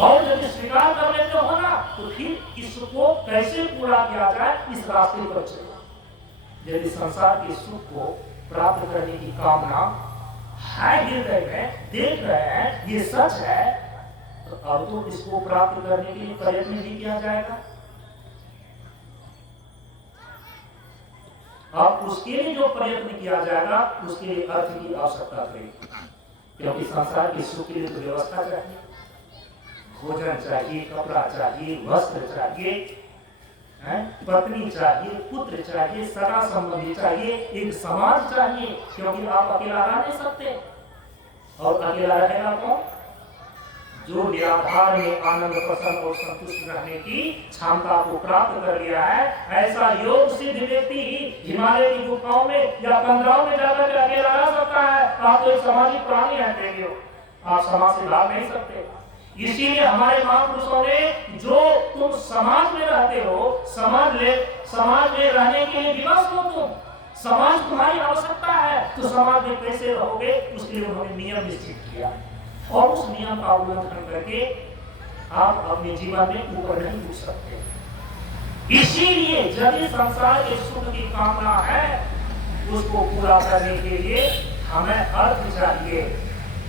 और यदि स्वीकार कर लेते हो ना, तो फिर इसको कैसे पूरा किया जाए, इस रास्ते पर चलो। यदि संसार के सुख को प्राप्त करने की कामना है हृदय में, देख रहे हैं ये सच है, तो अब तो इसको प्राप्त करने के लिए प्रयत्न नहीं किया जाएगा। अब उसके लिए जो प्रयत्न किया जाएगा, उसके लिए अर्थ की आवश्यकता पड़ेगी, क्योंकि संसार के सुख के लिए तो व्यवस्था चाहिए, भोजन चाहिए, कपड़ा चाहिए, वस्त्र चाहिए, पत्नी चाहिए, पुत्र चाहिए, सगा संबंधी चाहिए, एक समाज चाहिए, क्योंकि आप अकेला रह नहीं सकते। और अकेला रहेगा कौन? जो निराधार में आनंद, प्रसन्न और संतुष्ट रहने की क्षमता को प्राप्त कर लिया है, ऐसा योग सिद्ध व्यक्ति ही हिमालय की गुफाओं में या कंदराओं में जाकर अकेला रह सकता है। आप तो एक सामाजिक प्राणी है, आप समाज से भाग नहीं सकते। इसीलिए हमारे महापुरुषों ने जो तुम समाज में रहते हो, समाज में रहने के लिए विवश हो तुम, समाज तुम्हारी आवश्यकता है, तो समाज में कैसे रहोगे उसके लिए उन्होंने नियम निश्चित किया और उस नियम का उल्लंघन करके आप अपने जीवन में ऊपर नहीं उठ सकते। इसीलिए यदि संसार के सुख की कामना है उसको पूरा करने के लिए हमें अर्थ चाहिए,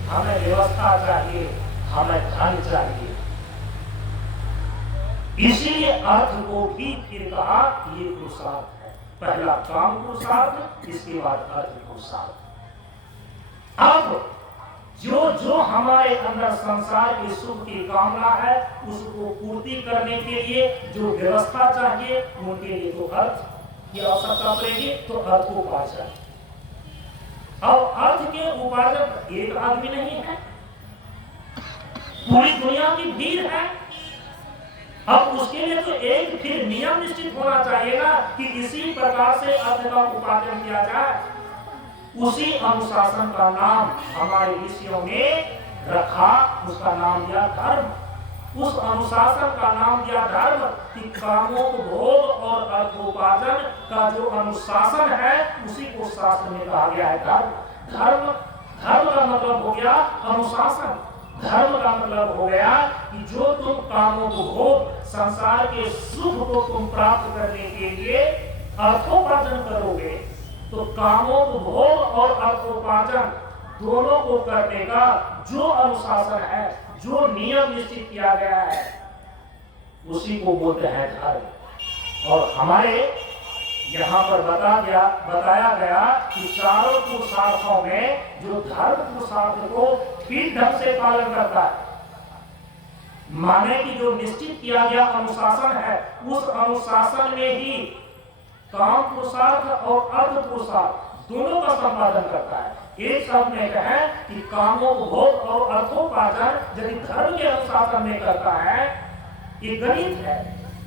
हमें व्यवस्था चाहिए, हमें धन चाहिए। इसीलिए अर्थ को भी फिर कहा ये पुरुषार्थ है, पहला काम पुरुषार्थ, इसके बाद अर्थ पुरुषार्थ। अब जो हमारे अंदर संसार के सुख की कामना है उसको पूर्ति करने के लिए जो व्यवस्था चाहिए उनके लिए तो अर्थ की आवश्यकता पड़ेगी, तो अर्थ को उपार्जन। अब अर्थ के उपार्जन एक आदमी नहीं है, पूरी दुनिया की भीड़ है। अब उसके लिए तो एक फिर नियम निश्चित होना चाहिए ना कि इसी प्रकार से अर्थ का उपार्जन किया जाए। उसी अनुशासन का नाम हमारे ऋषियों ने रखा, उसका नाम दिया धर्म। उस अनुशासन का नाम दिया धर्म कि कामोपभोग और अर्थोपार्जन का जो अनुशासन है उसी को शास्त्र में कहा गया है धर्म। धर्म का मतलब हो गया अनुशासन, धर्म का मतलब हो गया कि जो तुम कामोपभोग संसार के सुख को तुम प्राप्त करने के लिए अर्थोपार्जन करोगे, तो कामोपभोग और अर्थोपार्जन दोनों को करने का जो अनुशासन है, जो नियम निश्चित किया गया है, उसी को बोलते हैं धर्म। और हमारे यहाँ पर बताया गया कि चारों पुरुषार्थों में जो धर्म पुरुषार्थ को ठीक ढंग से पालन करता है, माने कि जो निश्चित किया गया अनुशासन है उस अनुशासन में ही काम पुरुषार्थ और अर्थ पुरुषार्थ दोनों का संपादन करता है। एक शब्द में कहें कि कामोपभोग और अर्थोपार्जन यदि धर्म के अनुशासन में करता है, ये गणित है।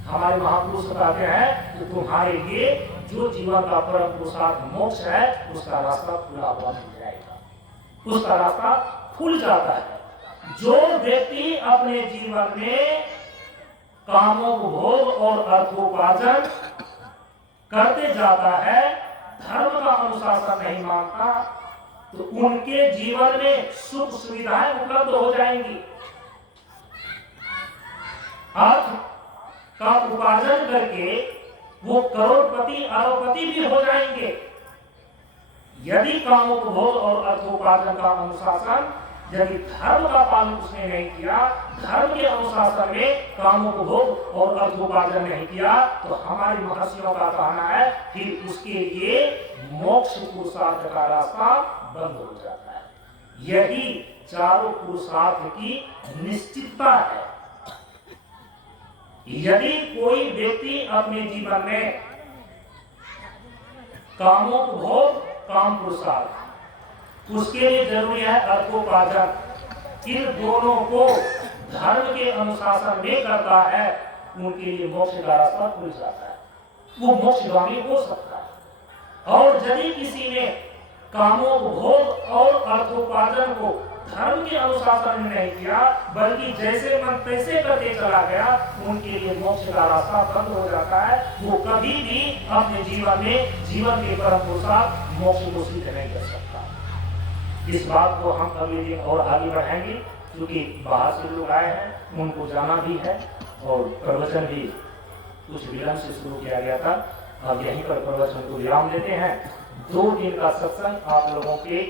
हमारे महापुरुष कहते हैं कि तुम्हारे लिए जो जीवन का परम पुरुषार्थ मोक्ष है उसका रास्ता खुला हुआ मिल जाएगा, उसका रास्ता खुल जाता है। जो व्यक्ति अपने जीवन में कामोपभोग और अर्थोपार्जन करते जाता है, धर्म का अनुशासन नहीं मानता, तो उनके जीवन में सुख सुविधाएं उपलब्ध हो जाएंगी। अर्थ का उपार्जन करके वो करोड़पति अरबपति भी हो जाएंगे। यदि कामोपभोग और अर्थोपार्जन का अनुशासन यदि धर्म का पालन उसने नहीं किया, धर्म के अनुशासन में कामोपभोग और अर्थोपार्जन नहीं किया, तो हमारी महर्षियों का कहना है कि उसके लिए मोक्ष पुरुषार्थ का रास्ता बंद हो जाता है। यही चारों पुरुषार्थ की निश्चितता है। यदि कोई व्यक्ति अपने जीवन में कामोपभोग काम पुरुषार्थ, उसके लिए जरूरी है अर्थोपार्जन, इन दोनों को धर्म के अनुशासन में करता है, उनके लिए मोक्ष का रास्ता खुल जाता है, वो मोक्षगामी हो सकता है। और यदि किसी ने कामोपभोग और अर्थोपार्जन को धर्म के अनुशासन में नहीं किया, बल्कि जैसे मन तैसे करके चला गया, उनके लिए मोक्ष का रास्ता बंद हो जाता है। वो कभी भी अपने जीवन में जीवन के परम पुरुषार्थ मोक्ष को सिद्ध नहीं कर सकता। इस बात को हम अगले दिन और आगे बढ़ाएंगे, क्योंकि बाहर से लोग आए हैं, उनको जाना भी है और प्रवचन भी कुछ विलंब से शुरू किया गया था। अब यहीं पर प्रवचन को विराम देते हैं। 2 दिन का सत्संग आप लोगों के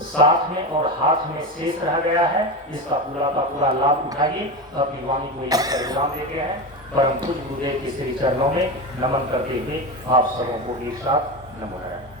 साथ में और हाथ में शेष रह गया है, इसका पूरा का पूरा लाभ उठाइए। अपनी वाणी को यहीं पर विराम देते हैं। परम पूज्य गुरुदेव के श्री चरणों में नमन करते हुए आप सबों को एक साथ नमो नारायण।